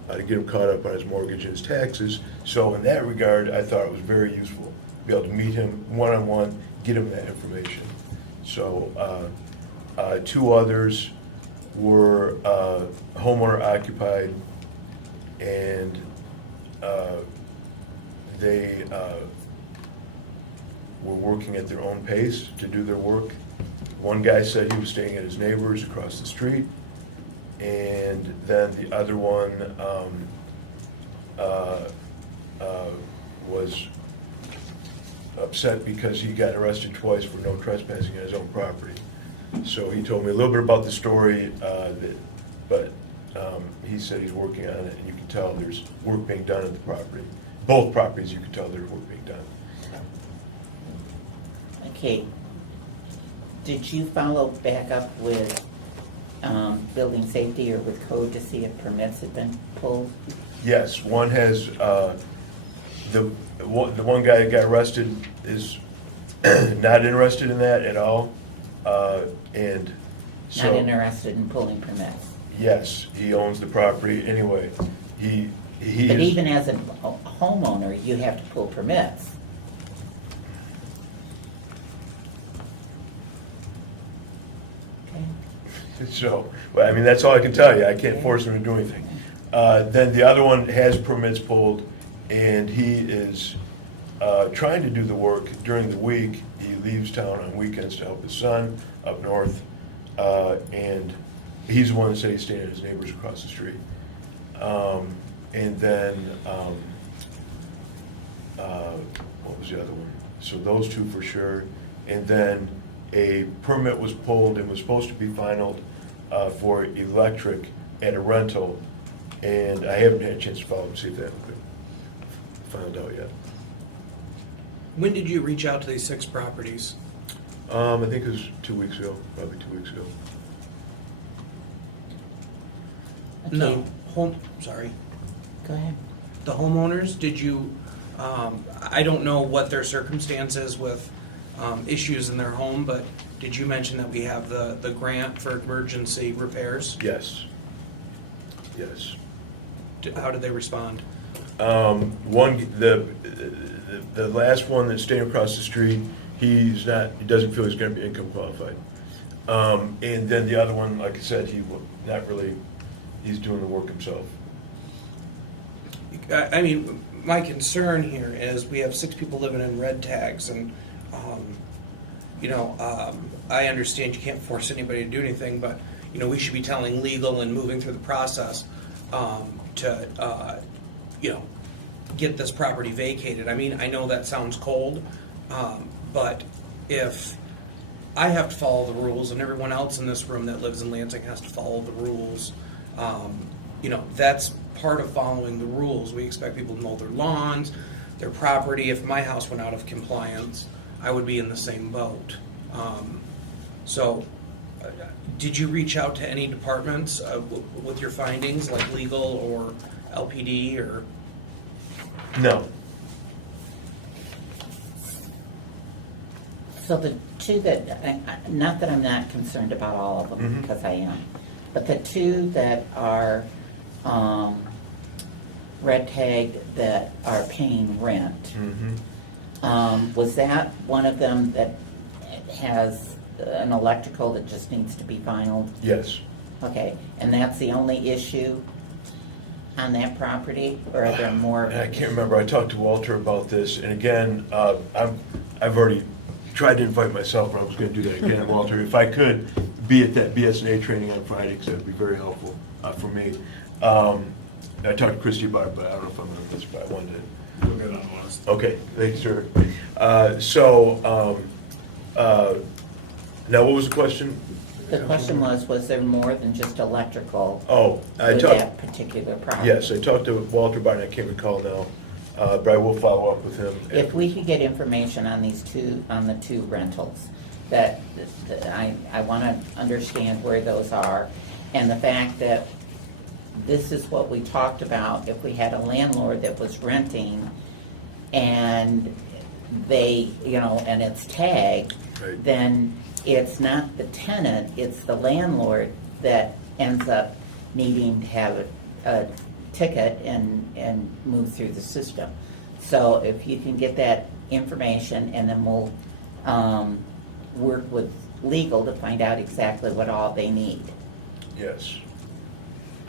to get him caught up on his mortgage and his taxes. So in that regard, I thought it was very useful, be able to meet him one-on-one, get him that information. So 2 others were homeowner occupied, and they were working at their own pace to do their work. One guy said he was staying at his neighbor's across the street, and then the other one was upset because he got arrested twice for no trespassing on his own property. So he told me a little bit about the story, but he said he's working on it, and you can tell there's work being done at the property. Both properties, you can tell there's work being done. Okay. Did you follow back up with building safety or with code to see if permits had been pulled? Yes, one has, the one guy that got arrested is not interested in that at all, and so. Not interested in pulling permits? Yes, he owns the property anyway. He But is. even as a homeowner, you have to pull permits. Okay. So, well, I mean, that's all I can tell you. I can't force him to do anything. Then the other one has permits pulled, and he is trying to do the work during the week. He leaves town on weekends to help his son up north, and he's the one that said he's staying at his neighbor's across the street. And then, what was the other one? So those 2 for sure. And then a permit was pulled and was supposed to be finalized for electric at a rental, and I haven't had a chance to follow up and see if that been found out yet. When did you reach out to these 6 properties? I think it was 2 weeks ago, probably 2 weeks ago. Okay. No, sorry. Go ahead. The homeowners, did you, I don't know what their circumstances with issues in their home, but did you mention that we have the grant for emergency repairs? Yes. Yes. How did they respond? One, the last one that's staying across the street, he doesn't feel he's gonna be income qualified. And then the other one, like I said, he's doing the work himself. I mean, my concern here is we have 6 people living in red tags, and, I understand you can't force anybody to do anything, but, we should be telling legal and moving through the process to get this property vacated. I mean, I know that sounds cold, but if I have to follow the rules and everyone else in this room that lives in Lansing has to follow the rules, that's part of following the rules. We expect people to mow their lawns, their property. If my house went out of compliance, I would be in the same boat. Did you reach out to any departments with your findings, like legal or LPD or? No. So the two that, not that I'm not concerned about all of them, Mhm. because I am, but the two that are red tagged that are paying rent, was that one of them that has an electrical that just needs to be finalized? Yes. Okay, and that's the only issue on that property, or are there more? I can't remember, I talked to Walter about this, and again, I've already tried to invite myself, and I was gonna do that again, Walter. If I could be at that BSNA training on Friday, because that would be very helpful for me. I talked to Christie about it, but I don't know if I'm on this, but I wanted to. We'll get on the list. Okay, thanks, sir. Now what was the question? The question was there more than just electrical Oh, I with talked. that particular property? Yes, I talked to Walter about it, I can't recall now, but I will follow up with him. If we could get information on the two rentals, that I want to understand where those are, and the fact that this is what we talked about, if we had a landlord that was renting and they, and it's tagged, Right. then it's not the tenant, it's the landlord that ends up needing to have a ticket and move through the system. So if you can get that information, and then we'll work with legal to find out exactly what all they need. Yes.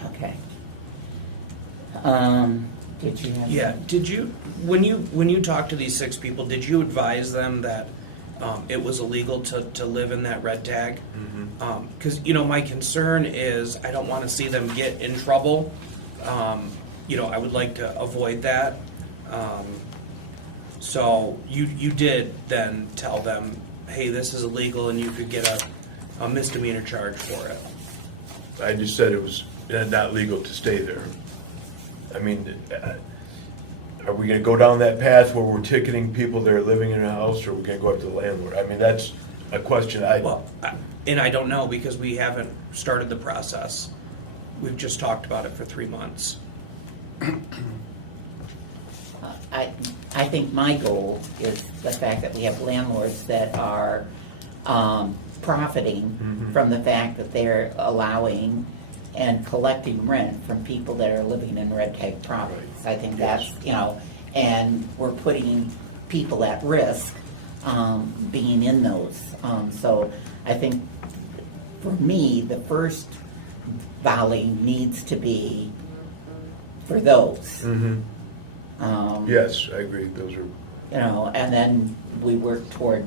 Okay. Did you have? Yeah, did you, when you talked to these 6 people, did you advise them that it was illegal to live in that red tag? Because, my concern is I don't want to see them get in trouble. I would like to avoid that. So you did then tell them, hey, this is illegal and you could get a misdemeanor charge for it. I just said it was not legal to stay there. I mean, are we gonna go down that path where we're ticketing people that are living in a house, or are we gonna go up to the landlord? I mean, that's a question And I don't know, because we haven't started the process. We've just talked about it for 3 months. I think my goal is the fact that we have landlords that are profiting from the fact that they're allowing and collecting rent from people that are living in red tag properties. I think that's, and we're putting people at risk being in those. So I think for me, the first volley needs to be for those. Yes, I agree, those are. And then we work toward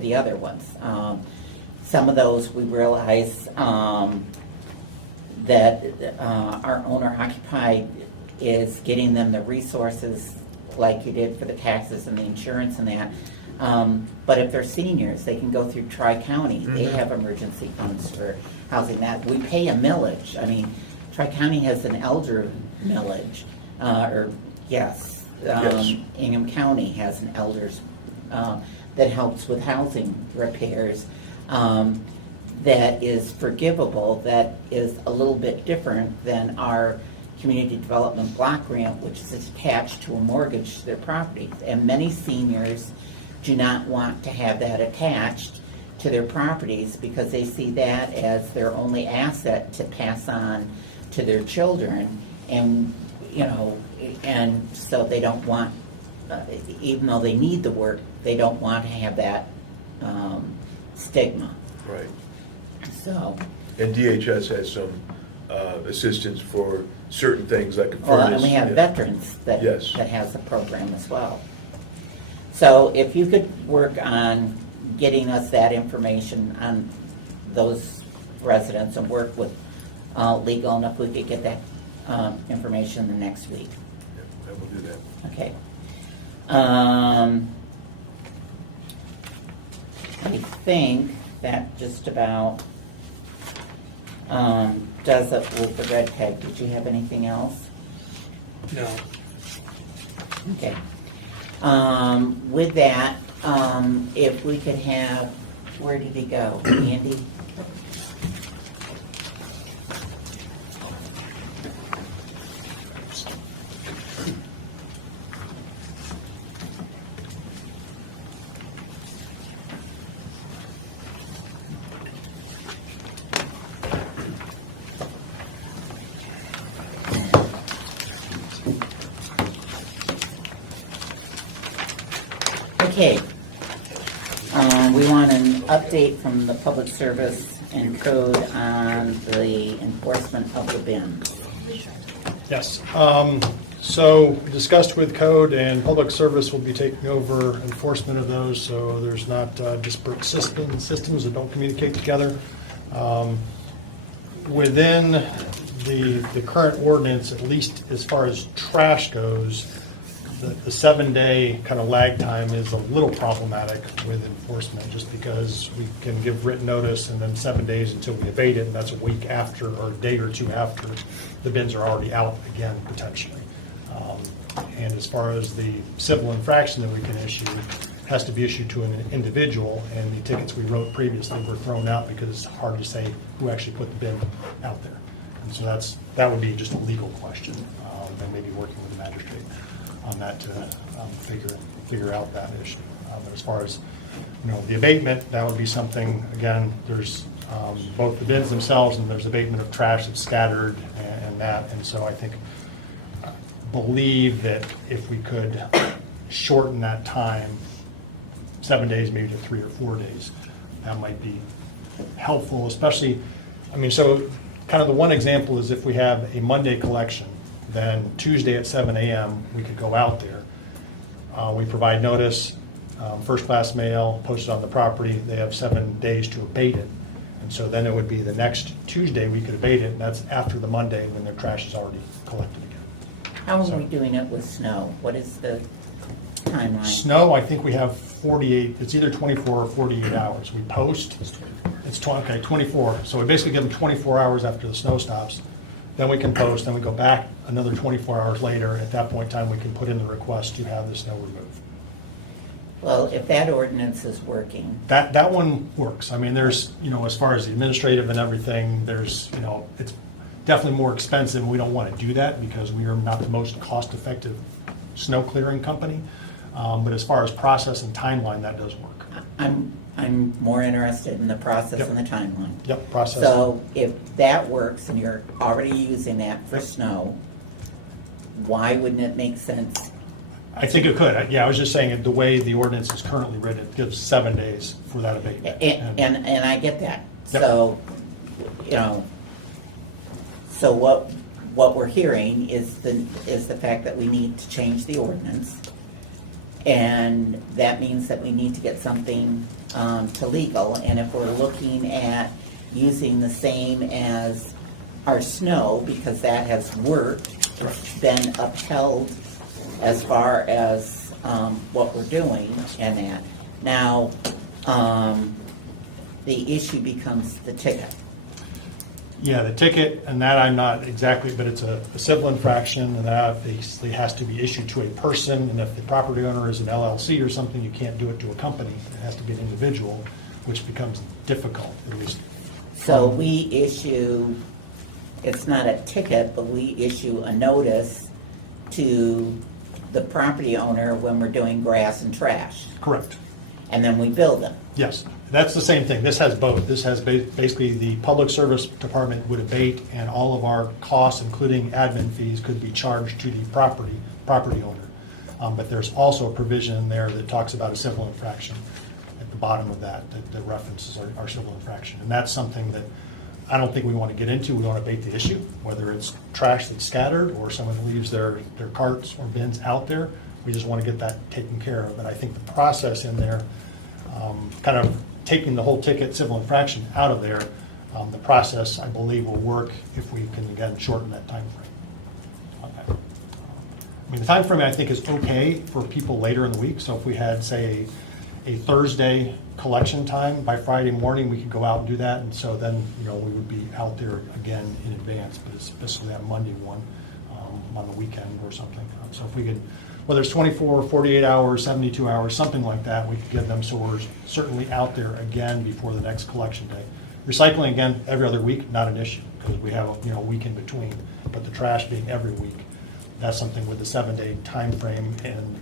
the other ones. Some of those we realize that our owner occupied is getting them the resources like you did for the taxes and the insurance and that. But if they're seniors, they can go through Tri-County. They have emergency funds for housing that. We pay a millage. I mean, Tri-County has an elder millage, yes. Ingham County has an elders that helps with housing repairs that is forgivable, that is a little bit different than our community development block grant, which is attached to a mortgage to their property. And many seniors do not want to have that attached to their properties because they see that as their only asset to pass on to their children. And, and so they don't want even though they need the work, they don't want to have that stigma. Right. So, And DHS has some assistance for certain things like a furnace. well, and we have yeah. veterans that, Yes. that has the program as well. So if you could work on getting us that information on those residents and work with legal, and if we could get that information the next week. Yeah, I will do that. Okay. I think that just about does it with the red tag. Did you have anything else? No. Okay. With that, if we could have, where did he go? Andy? Okay. We want an update from the Public Service and Code on the enforcement of the bins. Yes. So discussed with code, and public service will be taking over enforcement of those, so there's not disparate systems that don't communicate together. Within the current ordinance, at least as far as trash goes, the 7-day kind of lag time is a little problematic with enforcement, just because we can give written notice and then 7 days until we abate it, and that's a week after or a day or two after the bins are already out again, potentially. And as far as the civil infraction that we can issue, has to be issued to an individual, and the tickets we wrote previously were thrown out because it's hard to say who actually put the bin out there. And so that would be just a legal question, and maybe working with the magistrate on that to figure out that issue. But as far as, the abatement, that would be something, again, there's both the bins themselves and there's abatement of trash that's scattered and that. And so I believe that if we could shorten that time, 7 days maybe to 3 or 4 days, that might be helpful, especially, so kind of the one example is if we have a Monday collection, then Tuesday at 7 a.m., we could go out there. We provide notice, first-class mail, posted on the property. They have 7 days to abate it. And so then it would be the next Tuesday we could abate it, and that's after the Monday when their trash is already collected again. How are we doing it with snow? What is the timeline? Snow, I think we have 48, it's either 24 or 48 hours. We post. It's 24. So we basically give them 24 hours after the snow stops. Then we can post, then we go back another 24 hours later. At that point in time, we can put in the request to have the snow removed. Well, if that ordinance is working, That one works. There's, as far as the administrative and everything, there's, it's definitely more expensive. We don't want to do that because we are not the most cost-effective snow clearing company. But as far as process and timeline, that does work. I'm more interested in the process and the timeline. Yep, process. So if that works and you're already using that for snow, why wouldn't it make sense? I think it could. Yeah, I was just saying it, the way the ordinance is currently written, it gives 7 days for that abatement. And I get that. Yep. So, so what we're hearing is the fact that we need to change the ordinance. And that means that we need to get something to legal. And if we're looking at using the same as our snow, because that has worked, it's been upheld as far as what we're doing and that. Now, the issue becomes the ticket. Yeah, the ticket, and that I'm not exactly, but it's a civil infraction, and that basically has to be issued to a person, and if the property owner is an LLC or something, you can't do it to a company. It has to be an individual, which becomes difficult, at least. So we issue, it's not a ticket, but we issue a notice to the property owner when we're doing grass and trash, Correct. and then we bill them. Yes, that's the same thing. This has both. This has basically the public service department would abate, and all of our costs, including admin fees, could be charged to the property owner. But there's also a provision in there that talks about a civil infraction at the bottom of that references our civil infraction. And that's something that I don't think we want to get into. We want to abate the issue, whether it's trash that's scattered or someone leaves their carts or bins out there. We just want to get that taken care of. And I think the process in there, kind of taking the whole ticket civil infraction out of there, the process, I believe, will work if we can, again, shorten that time frame. I mean, the time frame I think is okay for people later in the week. So if we had, say, a Thursday collection time, by Friday morning, we could go out and do that. And so then, we would be out there again in advance, but especially that Monday one on the weekend or something. So if we could, whether it's 24, 48 hours, 72 hours, something like that, we could get them so we're certainly out there again before the next collection day. Recycling, again, every other week, not an issue, because we have a week in between. But the trash being every week, that's something with the 7-day time frame. And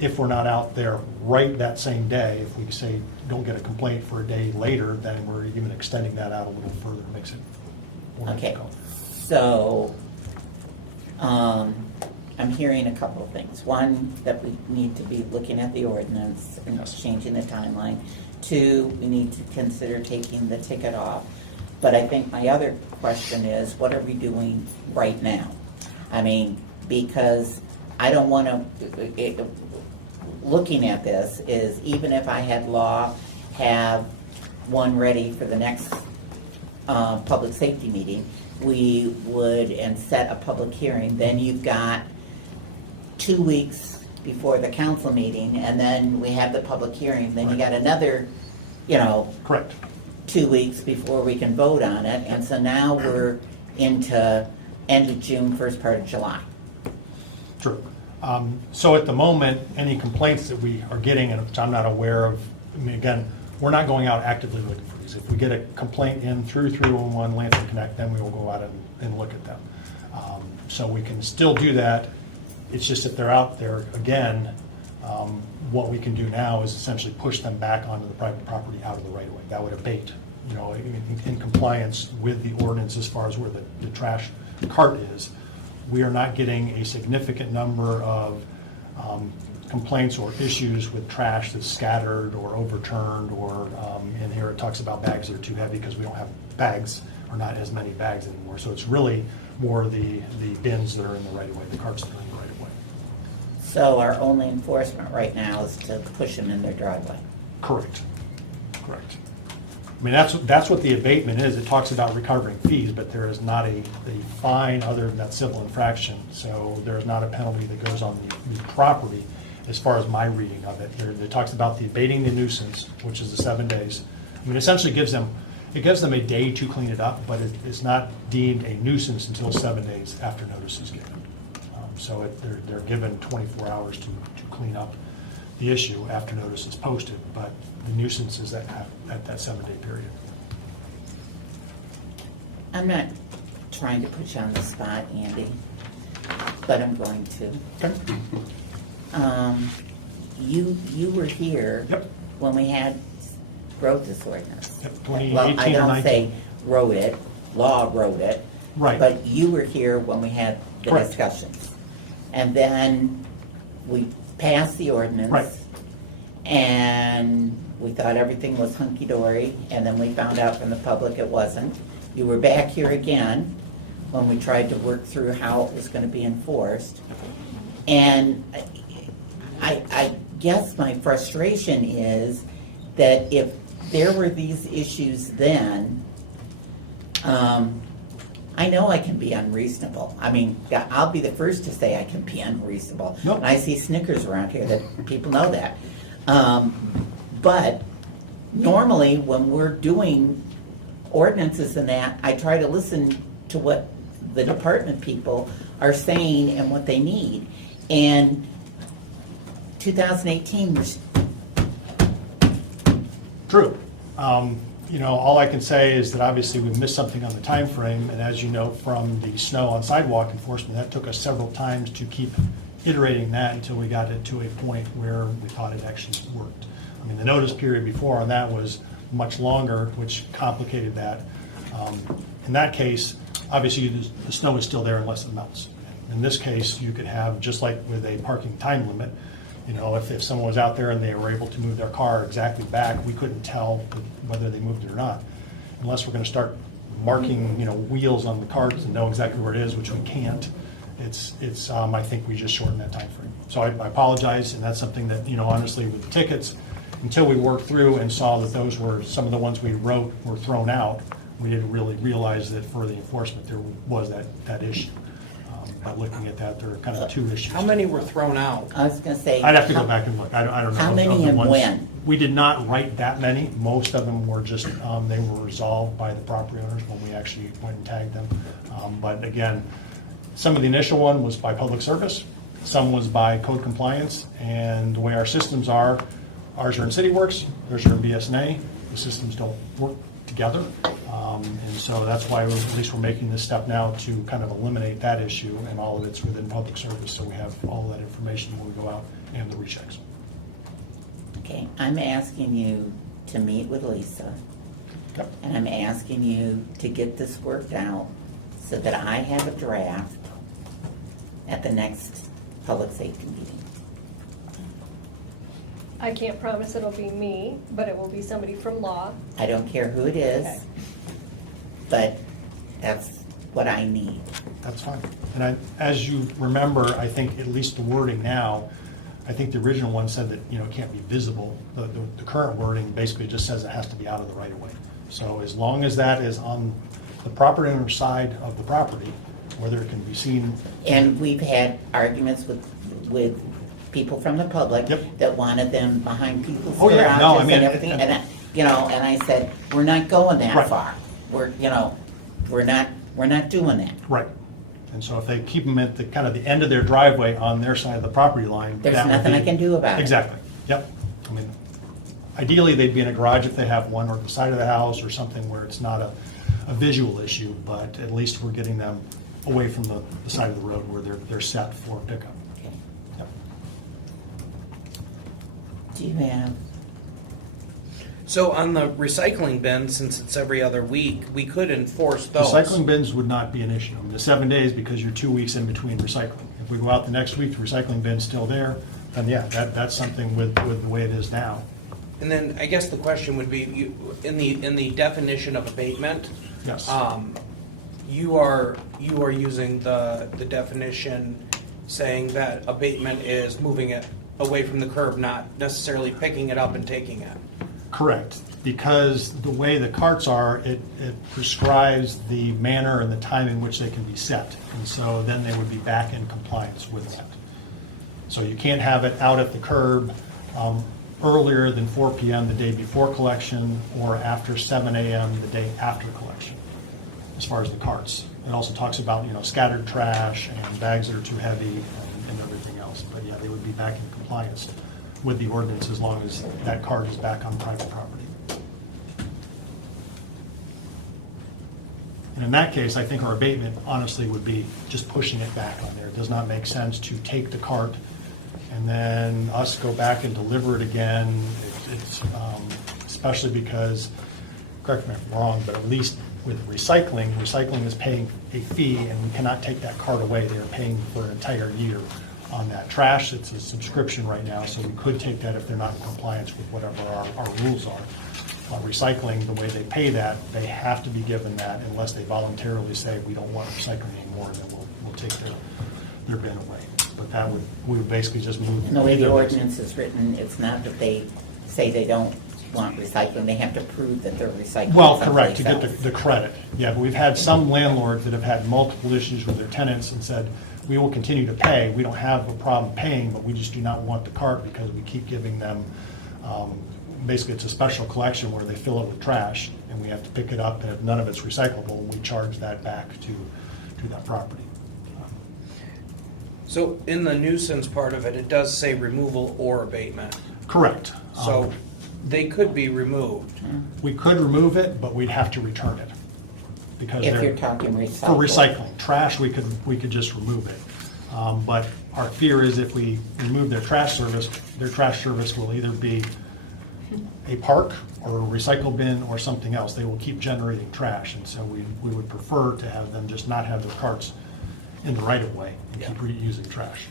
if we're not out there right that same day, if we say don't get a complaint for a day later, then we're even extending that out a little further, makes it more Okay, difficult. so, I'm hearing a couple of things. One, that we need to be looking at the ordinance and Yes. changing the timeline. Two, we need to consider taking the ticket off. But I think my other question is, what are we doing right now? I mean, because I don't want to, looking at this is, even if I had law have one ready for the next public safety meeting, we would, and set a public hearing, then you've got 2 weeks before the council meeting, and then we have the public hearing, then you got another, Correct. 2 weeks before we can vote on it, and so now we're into end of June, first part of July. True. So at the moment, any complaints that we are getting, and which I'm not aware of, I mean, again, we're not going out actively looking for these. If we get a complaint in through 311 Lansing Connect, then we will go out and look at them. So we can still do that. It's just that they're out there, again, what we can do now is essentially push them back onto the private property out of the right of way. That would abate, in compliance with the ordinance as far as where the trash cart is. We are not getting a significant number of complaints or issues with trash that's scattered or overturned, or in here it talks about bags that are too heavy because we don't have bags, or not as many bags anymore. So it's really more the bins that are in the right of way, the carts that are in the right of way. So our only enforcement right now is to push them in their driveway. Correct. Correct. I mean, that's what the abatement is. It talks about recovering fees, but there is not a fine other than that civil infraction. So there's not a penalty that goes on the property as far as my reading of it. It talks about the abating the nuisance, which is the 7 days. I mean, essentially gives them a day to clean it up, but it's not deemed a nuisance until 7 days after notice is given. So they're given 24 hours to clean up the issue after notice is posted, but the nuisance is at that 7-day period. I'm not trying to put you on the spot, Andy, but I'm going to. Okay. You were here Yep. when we wrote this ordinance. Yep, 2018 Well, I or don't 19. say wrote it, law wrote it. Right. But you were here when we had the Correct. discussions. And then we passed the ordinance. Right. And we thought everything was hunky-dory, and then we found out from the public it wasn't. You were back here again when we tried to work through how it was gonna be enforced. And I guess my frustration is that if there were these issues then, I know I can be unreasonable. I mean, I'll be the first to say I can be unreasonable. Nope. And I see Snickers around here, that people know that. But normally, when we're doing ordinances and that, I try to listen to what the department people are saying and what they need. And 2018 was, True. All I can say is that obviously we missed something on the time frame, and as you know from the snow on sidewalk enforcement, that took us several times to keep iterating that until we got it to a point where we thought it actually worked. I mean, the notice period before on that was much longer, which complicated that. In that case, obviously, the snow is still there unless it melts. In this case, you could have, just like with a parking time limit, you know, if someone was out there and they were able to move their car exactly back, we couldn't tell whether they moved it or not. Unless we're gonna start marking, you know, wheels on the carts and know exactly where it is, which we can't. I think we just shortened that time frame. So I apologize, and that's something that, you know, honestly, with the tickets, until we worked through and saw that those were, some of the ones we wrote were thrown out, we didn't really realize that for the enforcement, there was that issue. By looking at that, there are kind of two issues. How many were thrown out? I was gonna say. I'd have to go back and look. I don't know. How of many the and ones- when? We did not write that many. Most of them were just, they were resolved by the property owners when we actually went and tagged them. But again, some of the initial one was by public service, some was by code compliance, and the way our systems are, ours are in CityWorks, theirs are in BSNA. The systems don't work together. And so that's why at least we're making this step now to kind of eliminate that issue, and all of it's within public service, so we have all that information when we go out and the rechecks. Okay, I'm asking you to meet with Lisa, Okay. and I'm asking you to get this worked out so that I have a draft at the next public safety meeting. I can't promise it'll be me, but it will be somebody from law. I don't care who it Okay. is, but that's what I need. That's fine. And as you remember, I think at least the wording now, I think the original one said that, you know, it can't be visible. The current wording basically just says it has to be out of the right of way. So as long as that is on the property owner's side of the property, whether it can be seen. And we've had arguments with people from the public Yep. that wanted them behind people's Oh, yeah. No, I garages mean, and everything, and I said, we're not going that Right. far. We're not doing that. Right. And so if they keep them at the kind of the end of their driveway on their side of the property line. There's that would nothing I be- can do about it. Exactly. Yep. I mean, ideally, they'd be in a garage if they have one, or the side of the house, or something where it's not a visual issue, but at least we're getting them away from the side of the road where they're set for pickup. Okay. Yep. Do you have, So on the recycling bin, since it's every other week, we could enforce those. Recycling bins would not be an issue. I mean, the 7 days, because you're 2 weeks in between recycling. If we go out the next week, the recycling bin's still there, then yeah, that's something with the way it is now. And then I guess the question would be, in the definition of abatement, Yes. you are using the definition saying that abatement is moving it away from the curb, not necessarily picking it up and taking it. Correct, because the way the carts are, it prescribes the manner and the time in which they can be set. And so then they would be back in compliance with that. So you can't have it out at the curb earlier than 4 PM the day before collection, or after 7 AM the day after collection, as far as the carts. It also talks about, you know, scattered trash and bags that are too heavy and everything else. But yeah, they would be back in compliance with the ordinance as long as that cart is back on private property. And in that case, I think our abatement honestly would be just pushing it back on there. It does not make sense to take the cart and then us go back and deliver it again. It's especially because, correct me if I'm wrong, but at least with recycling is paying a fee, and we cannot take that cart away. They're paying for an entire year on that. Trash, it's a subscription right now, so we could take that if they're not in compliance with whatever our rules are. Recycling, the way they pay that, they have to be given that unless they voluntarily say, we don't want recycling anymore, and then we'll take their bin away. But we would basically just move. and the way the ordinance is written, it's not that they say they don't want recycling, they have to prove that they're recycling Well, correct, to get someplace the credit. Yeah, but we've had some landlords that have had multiple issues with their tenants and said, we will continue to pay, we don't have a problem paying, but we just do not want the cart because we keep giving them, basically it's a special collection where they fill it with trash, and we have to pick it up, and if none of it's recyclable, we charge that back to that property. So in the nuisance part of it, it does say removal or abatement. Correct. So they could be removed. We could remove it, but we'd have to return it. Because if they're- you're talking recycling. For recycling. Trash, we could just remove it. But our fear is if we remove their trash service will either be a park or a recycle bin or something else. They will keep generating trash, and so we would prefer to have them just not have their carts in the right of way and Yeah. keep reusing trash.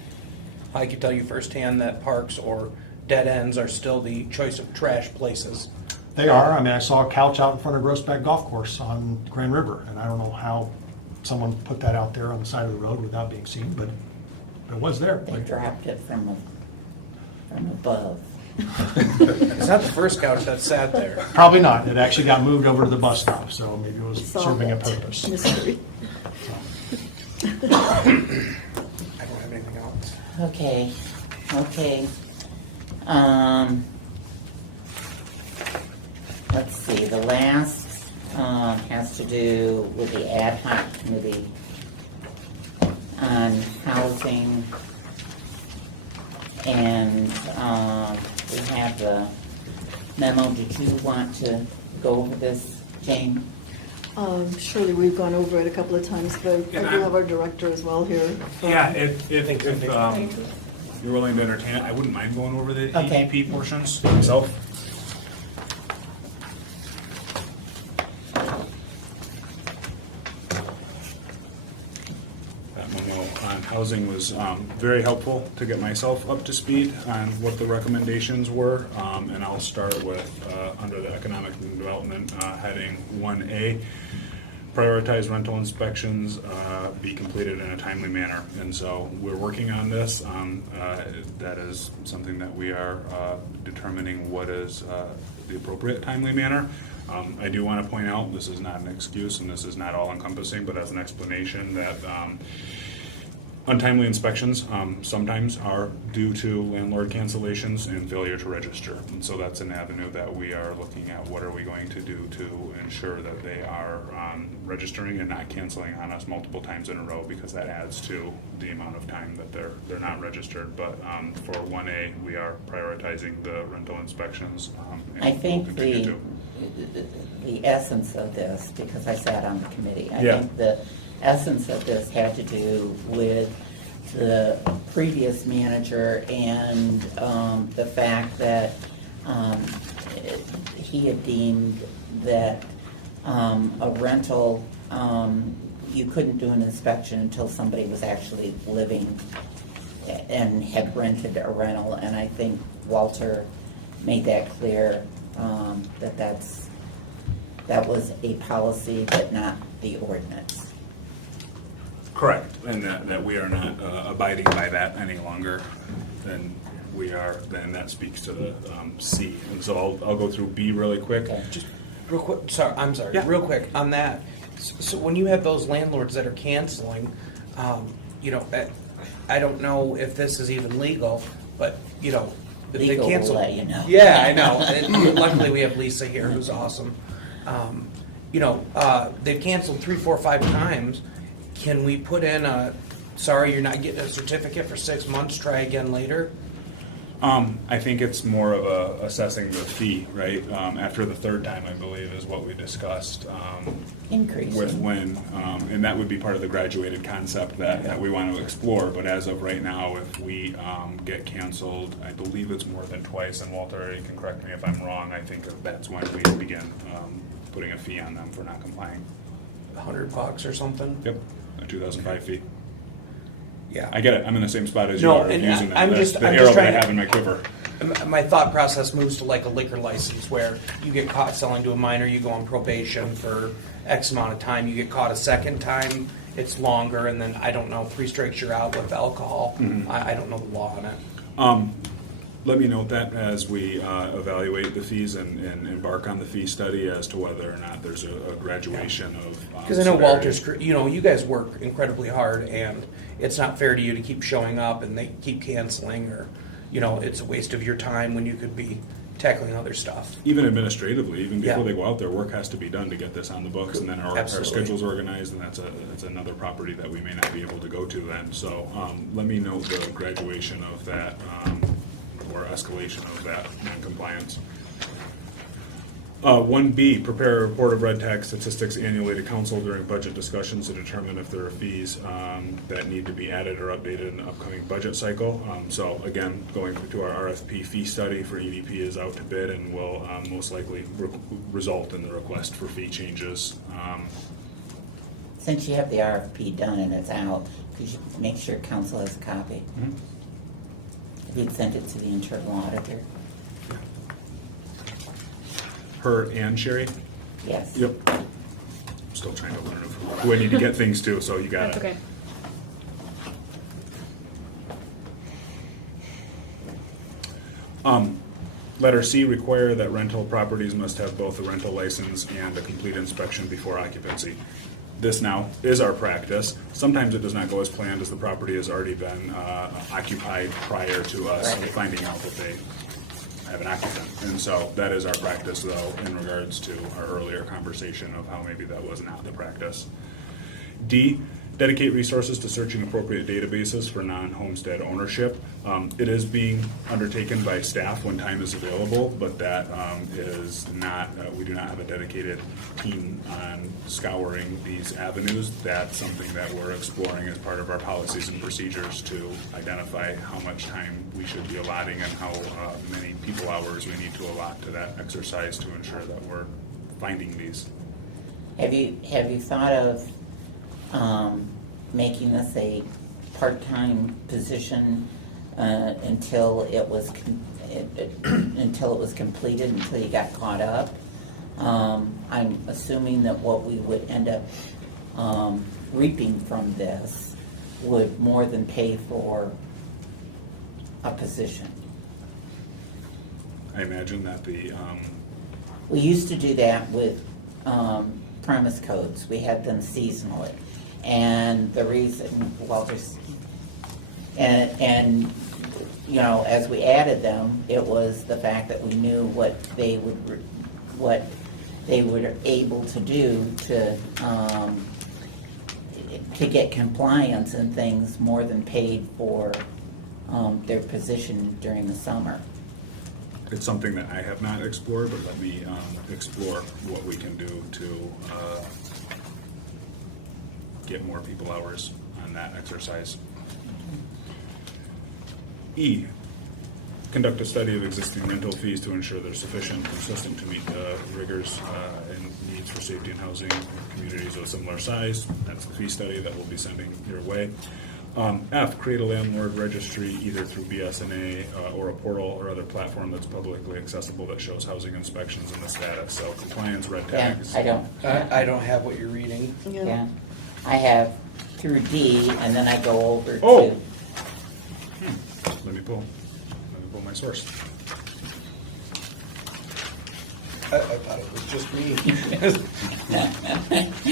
I can tell you firsthand that parks or dead ends are still the choice of trash places. They are. I mean, I saw a couch out in front of Grossbeck Golf Course on Grand River, and I don't know how someone put that out there on the side of the road without being seen, but it was there. They dropped it from above. It's not the first couch that sat there. Probably not. It actually got moved over to the bus stop, so maybe it was Solve serving a that purpose. mystery. I don't have anything else. Okay. Let's see, the last has to do with the ad hoc committee on housing. And we have the memo. Did you want to go over this, Jane? Surely we've gone over it a couple of times, but I do have our director as well here. Yeah, if you're willing to entertain it, I wouldn't mind going over the Okay. EEP portions myself. That memo on housing was very helpful to get myself up to speed on what the recommendations were. And I'll start with, under the economic and development heading 1A, prioritize rental inspections be completed in a timely manner. And so we're working on this. That is something that we are determining what is the appropriate timely manner. I do want to point out, this is not an excuse and this is not all encompassing, but as an explanation that untimely inspections sometimes are due to landlord cancellations and failure to register. And so that's an avenue that we are looking at. What are we going to do to ensure that they are registering and not canceling on us multiple times in a row, because that adds to the amount of time that they're not registered. But for 1A, we are prioritizing the rental inspections. And I we'll think continue to. the essence of this, because I sat on the committee, I Yeah. think the essence of this had to do with the previous manager and the fact that he had deemed that a rental, you couldn't do an inspection until somebody was actually living and had rented a rental. And I think Walter made that clear, that was a policy, but not the ordinance. Correct, and that we are not abiding by that any longer than we are, then that speaks to the C. And so I'll go through B really quick. Okay. Just real quick, I'm sorry, Yeah. real quick on that. So when you have those landlords that are canceling, I don't know if this is even legal, but, if they Legal will cancel. let you know. Yeah, I know. And luckily, we have Lisa here, who's awesome. They've canceled 3, 4, 5 times. Can we put in sorry, you're not getting a certificate for 6 months, try again later? I think it's more of assessing the fee, right? After the third time, I believe, is what we discussed. Increase. With when, and that would be part of the graduated concept that we want to explore. But as of right now, if we get canceled, I believe it's more than twice, and Walter, you can correct me if I'm wrong, I think that's when we begin putting a fee on them for not complying. $100 or something? Yep, a 2005 fee. Yeah. I get it, I'm in the same spot as you No, are, and using I'm that, just- the I'm arrow just that I trying to- have in my quiver. My thought process moves to like a liquor license where you get caught selling to a minor, you go on probation for X amount of time. You get caught a second time, it's longer, and then I don't know, 3 strikes you're out with alcohol. I don't know the law on it. Let me note that as we evaluate the fees and embark on the fee study as to whether or not there's a graduation of Because I know severity. Walter's, you guys work incredibly hard, and it's not fair to you to keep showing up and they keep canceling, or, it's a waste of your time when you could be tackling other stuff. Even administratively, even before Yeah. they go out there, work has to be done to get this on the books, and then our Absolutely. schedule's organized, and that's another property that we may not be able to go to then. So let me note the graduation of that, or escalation of that noncompliance. 1B, prepare a report of red tag statistics annually to council during budget discussions to determine if there are fees that need to be added or updated in the upcoming budget cycle. So again, going to our RFP fee study for EDP is out to bid and will most likely result in the request for fee changes. since you have the RFP done and it's out, could you make sure council has a copy? If you'd send it to the internal auditor? Her and Sherry? Yes. Yep. Still trying to learn who I need to get things to, so you got it. That's okay. Letter C, require that rental properties must have both a rental license and a complete inspection before occupancy. This now is our practice. Sometimes it does not go as planned, as the property has already been occupied prior to us Right. finding out that they have an occupant. And so that is our practice, though, in regards to our earlier conversation of how maybe that was not the practice. D, dedicate resources to searching appropriate databases for non-homestead ownership. It is being undertaken by staff when time is available, but that is not, we do not have a dedicated team on scouring these avenues. That's something that we're exploring as part of our policies and procedures to identify how much time we should be allotting and how many people hours we need to allot to that exercise to ensure that we're finding these. Have you thought of making this a part-time position until it was completed, until you got caught up? I'm assuming that what we would end up reaping from this would more than pay for a position. I imagine that the, We used to do that with premise codes. We had them seasonally. And the reason, well, just, and you know, as we added them, it was the fact that we knew what they were able to do to get compliance and things more than paid for their position during the summer. it's something that I have not explored, but let me explore what we can do to get more people hours on that exercise. E, conduct a study of existing rental fees to ensure they're sufficient and consistent to meet the rigors and needs for safety and housing in communities of a similar size. That's the fee study that we'll be sending your way. F, create a landlord registry either through BSNA or a portal or other platform that's publicly accessible that shows housing inspections and the status. So compliance, red Yeah, tags. I don't. I don't have what you're reading. Yeah, I have through D, and then I go over Oh. to, Let me pull my source. I thought it was just me.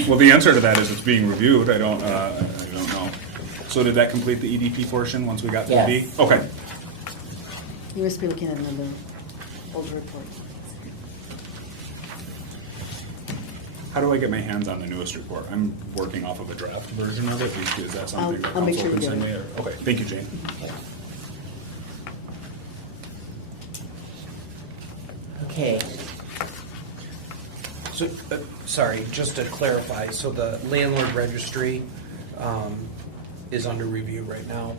Well, the answer to that is it's being reviewed. I don't know. So did that complete the EDP portion once we got through D? Yes. Okay. You must be looking at another old report. How do I get my hands on the newest report? I'm working off of a draft version of it. Is that something that I'll make council sure can you send get me? Okay, thank you, Jane. okay, So, sorry, just to clarify, so the landlord registry is under review right now?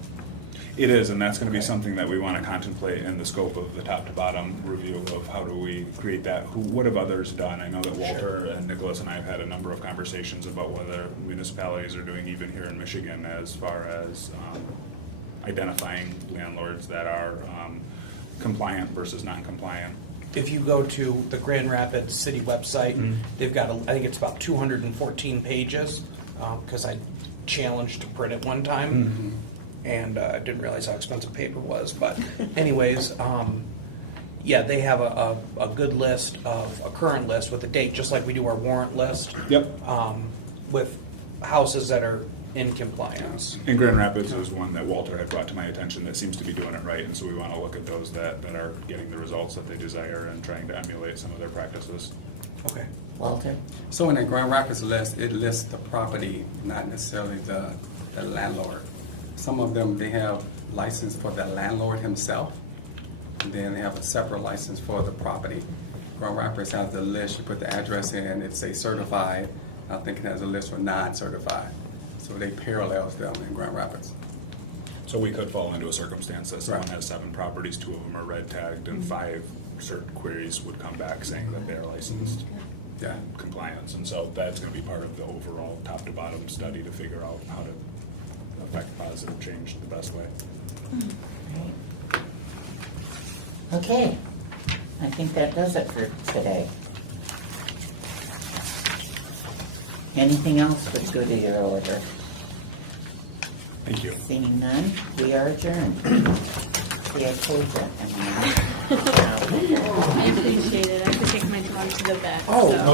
It is, and that's going to be something that we want to contemplate in the scope of the top to bottom review of how do we create that. What have others done? I know that Walter and Nicholas and I have had a number of conversations about whether municipalities are doing even here in Michigan as far as identifying landlords that are compliant versus non-compliant. If you go to the Grand Rapids city website, they've got, I think it's about 214 pages, because I challenged to print it one time, and I didn't realize how expensive paper was, but anyways, yeah, they have a good list of, a current list with a date, just like we do our warrant list. Yep. With houses that are in compliance. And Grand Rapids is one that Walter had brought to my attention that seems to be doing it right, and so we want to look at those that are getting the results that they desire and trying to emulate some of their practices. Okay. Walter? So in the Grand Rapids list, it lists the property, not necessarily the landlord. Some of them, they have license for the landlord himself, and then they have a separate license for the property. Grand Rapids has the list, you put the address in, it says certified. I think it has a list for non-certified. So they parallels them in Grand Rapids. So we could fall into a circumstance that someone Right. has 7 properties, 2 of them are red tagged, and 5 certain queries would come back saying that they're licensed. Yeah. compliance. And so that's gonna be part of the overall top to bottom study to figure out how to affect positive change the best way. Okay, I think that does it for today. Anything else for good of your order? Thank you. Seeing none, we are adjourned. See, I told you. I appreciate it. I have to take my dog to the vet. Oh, so.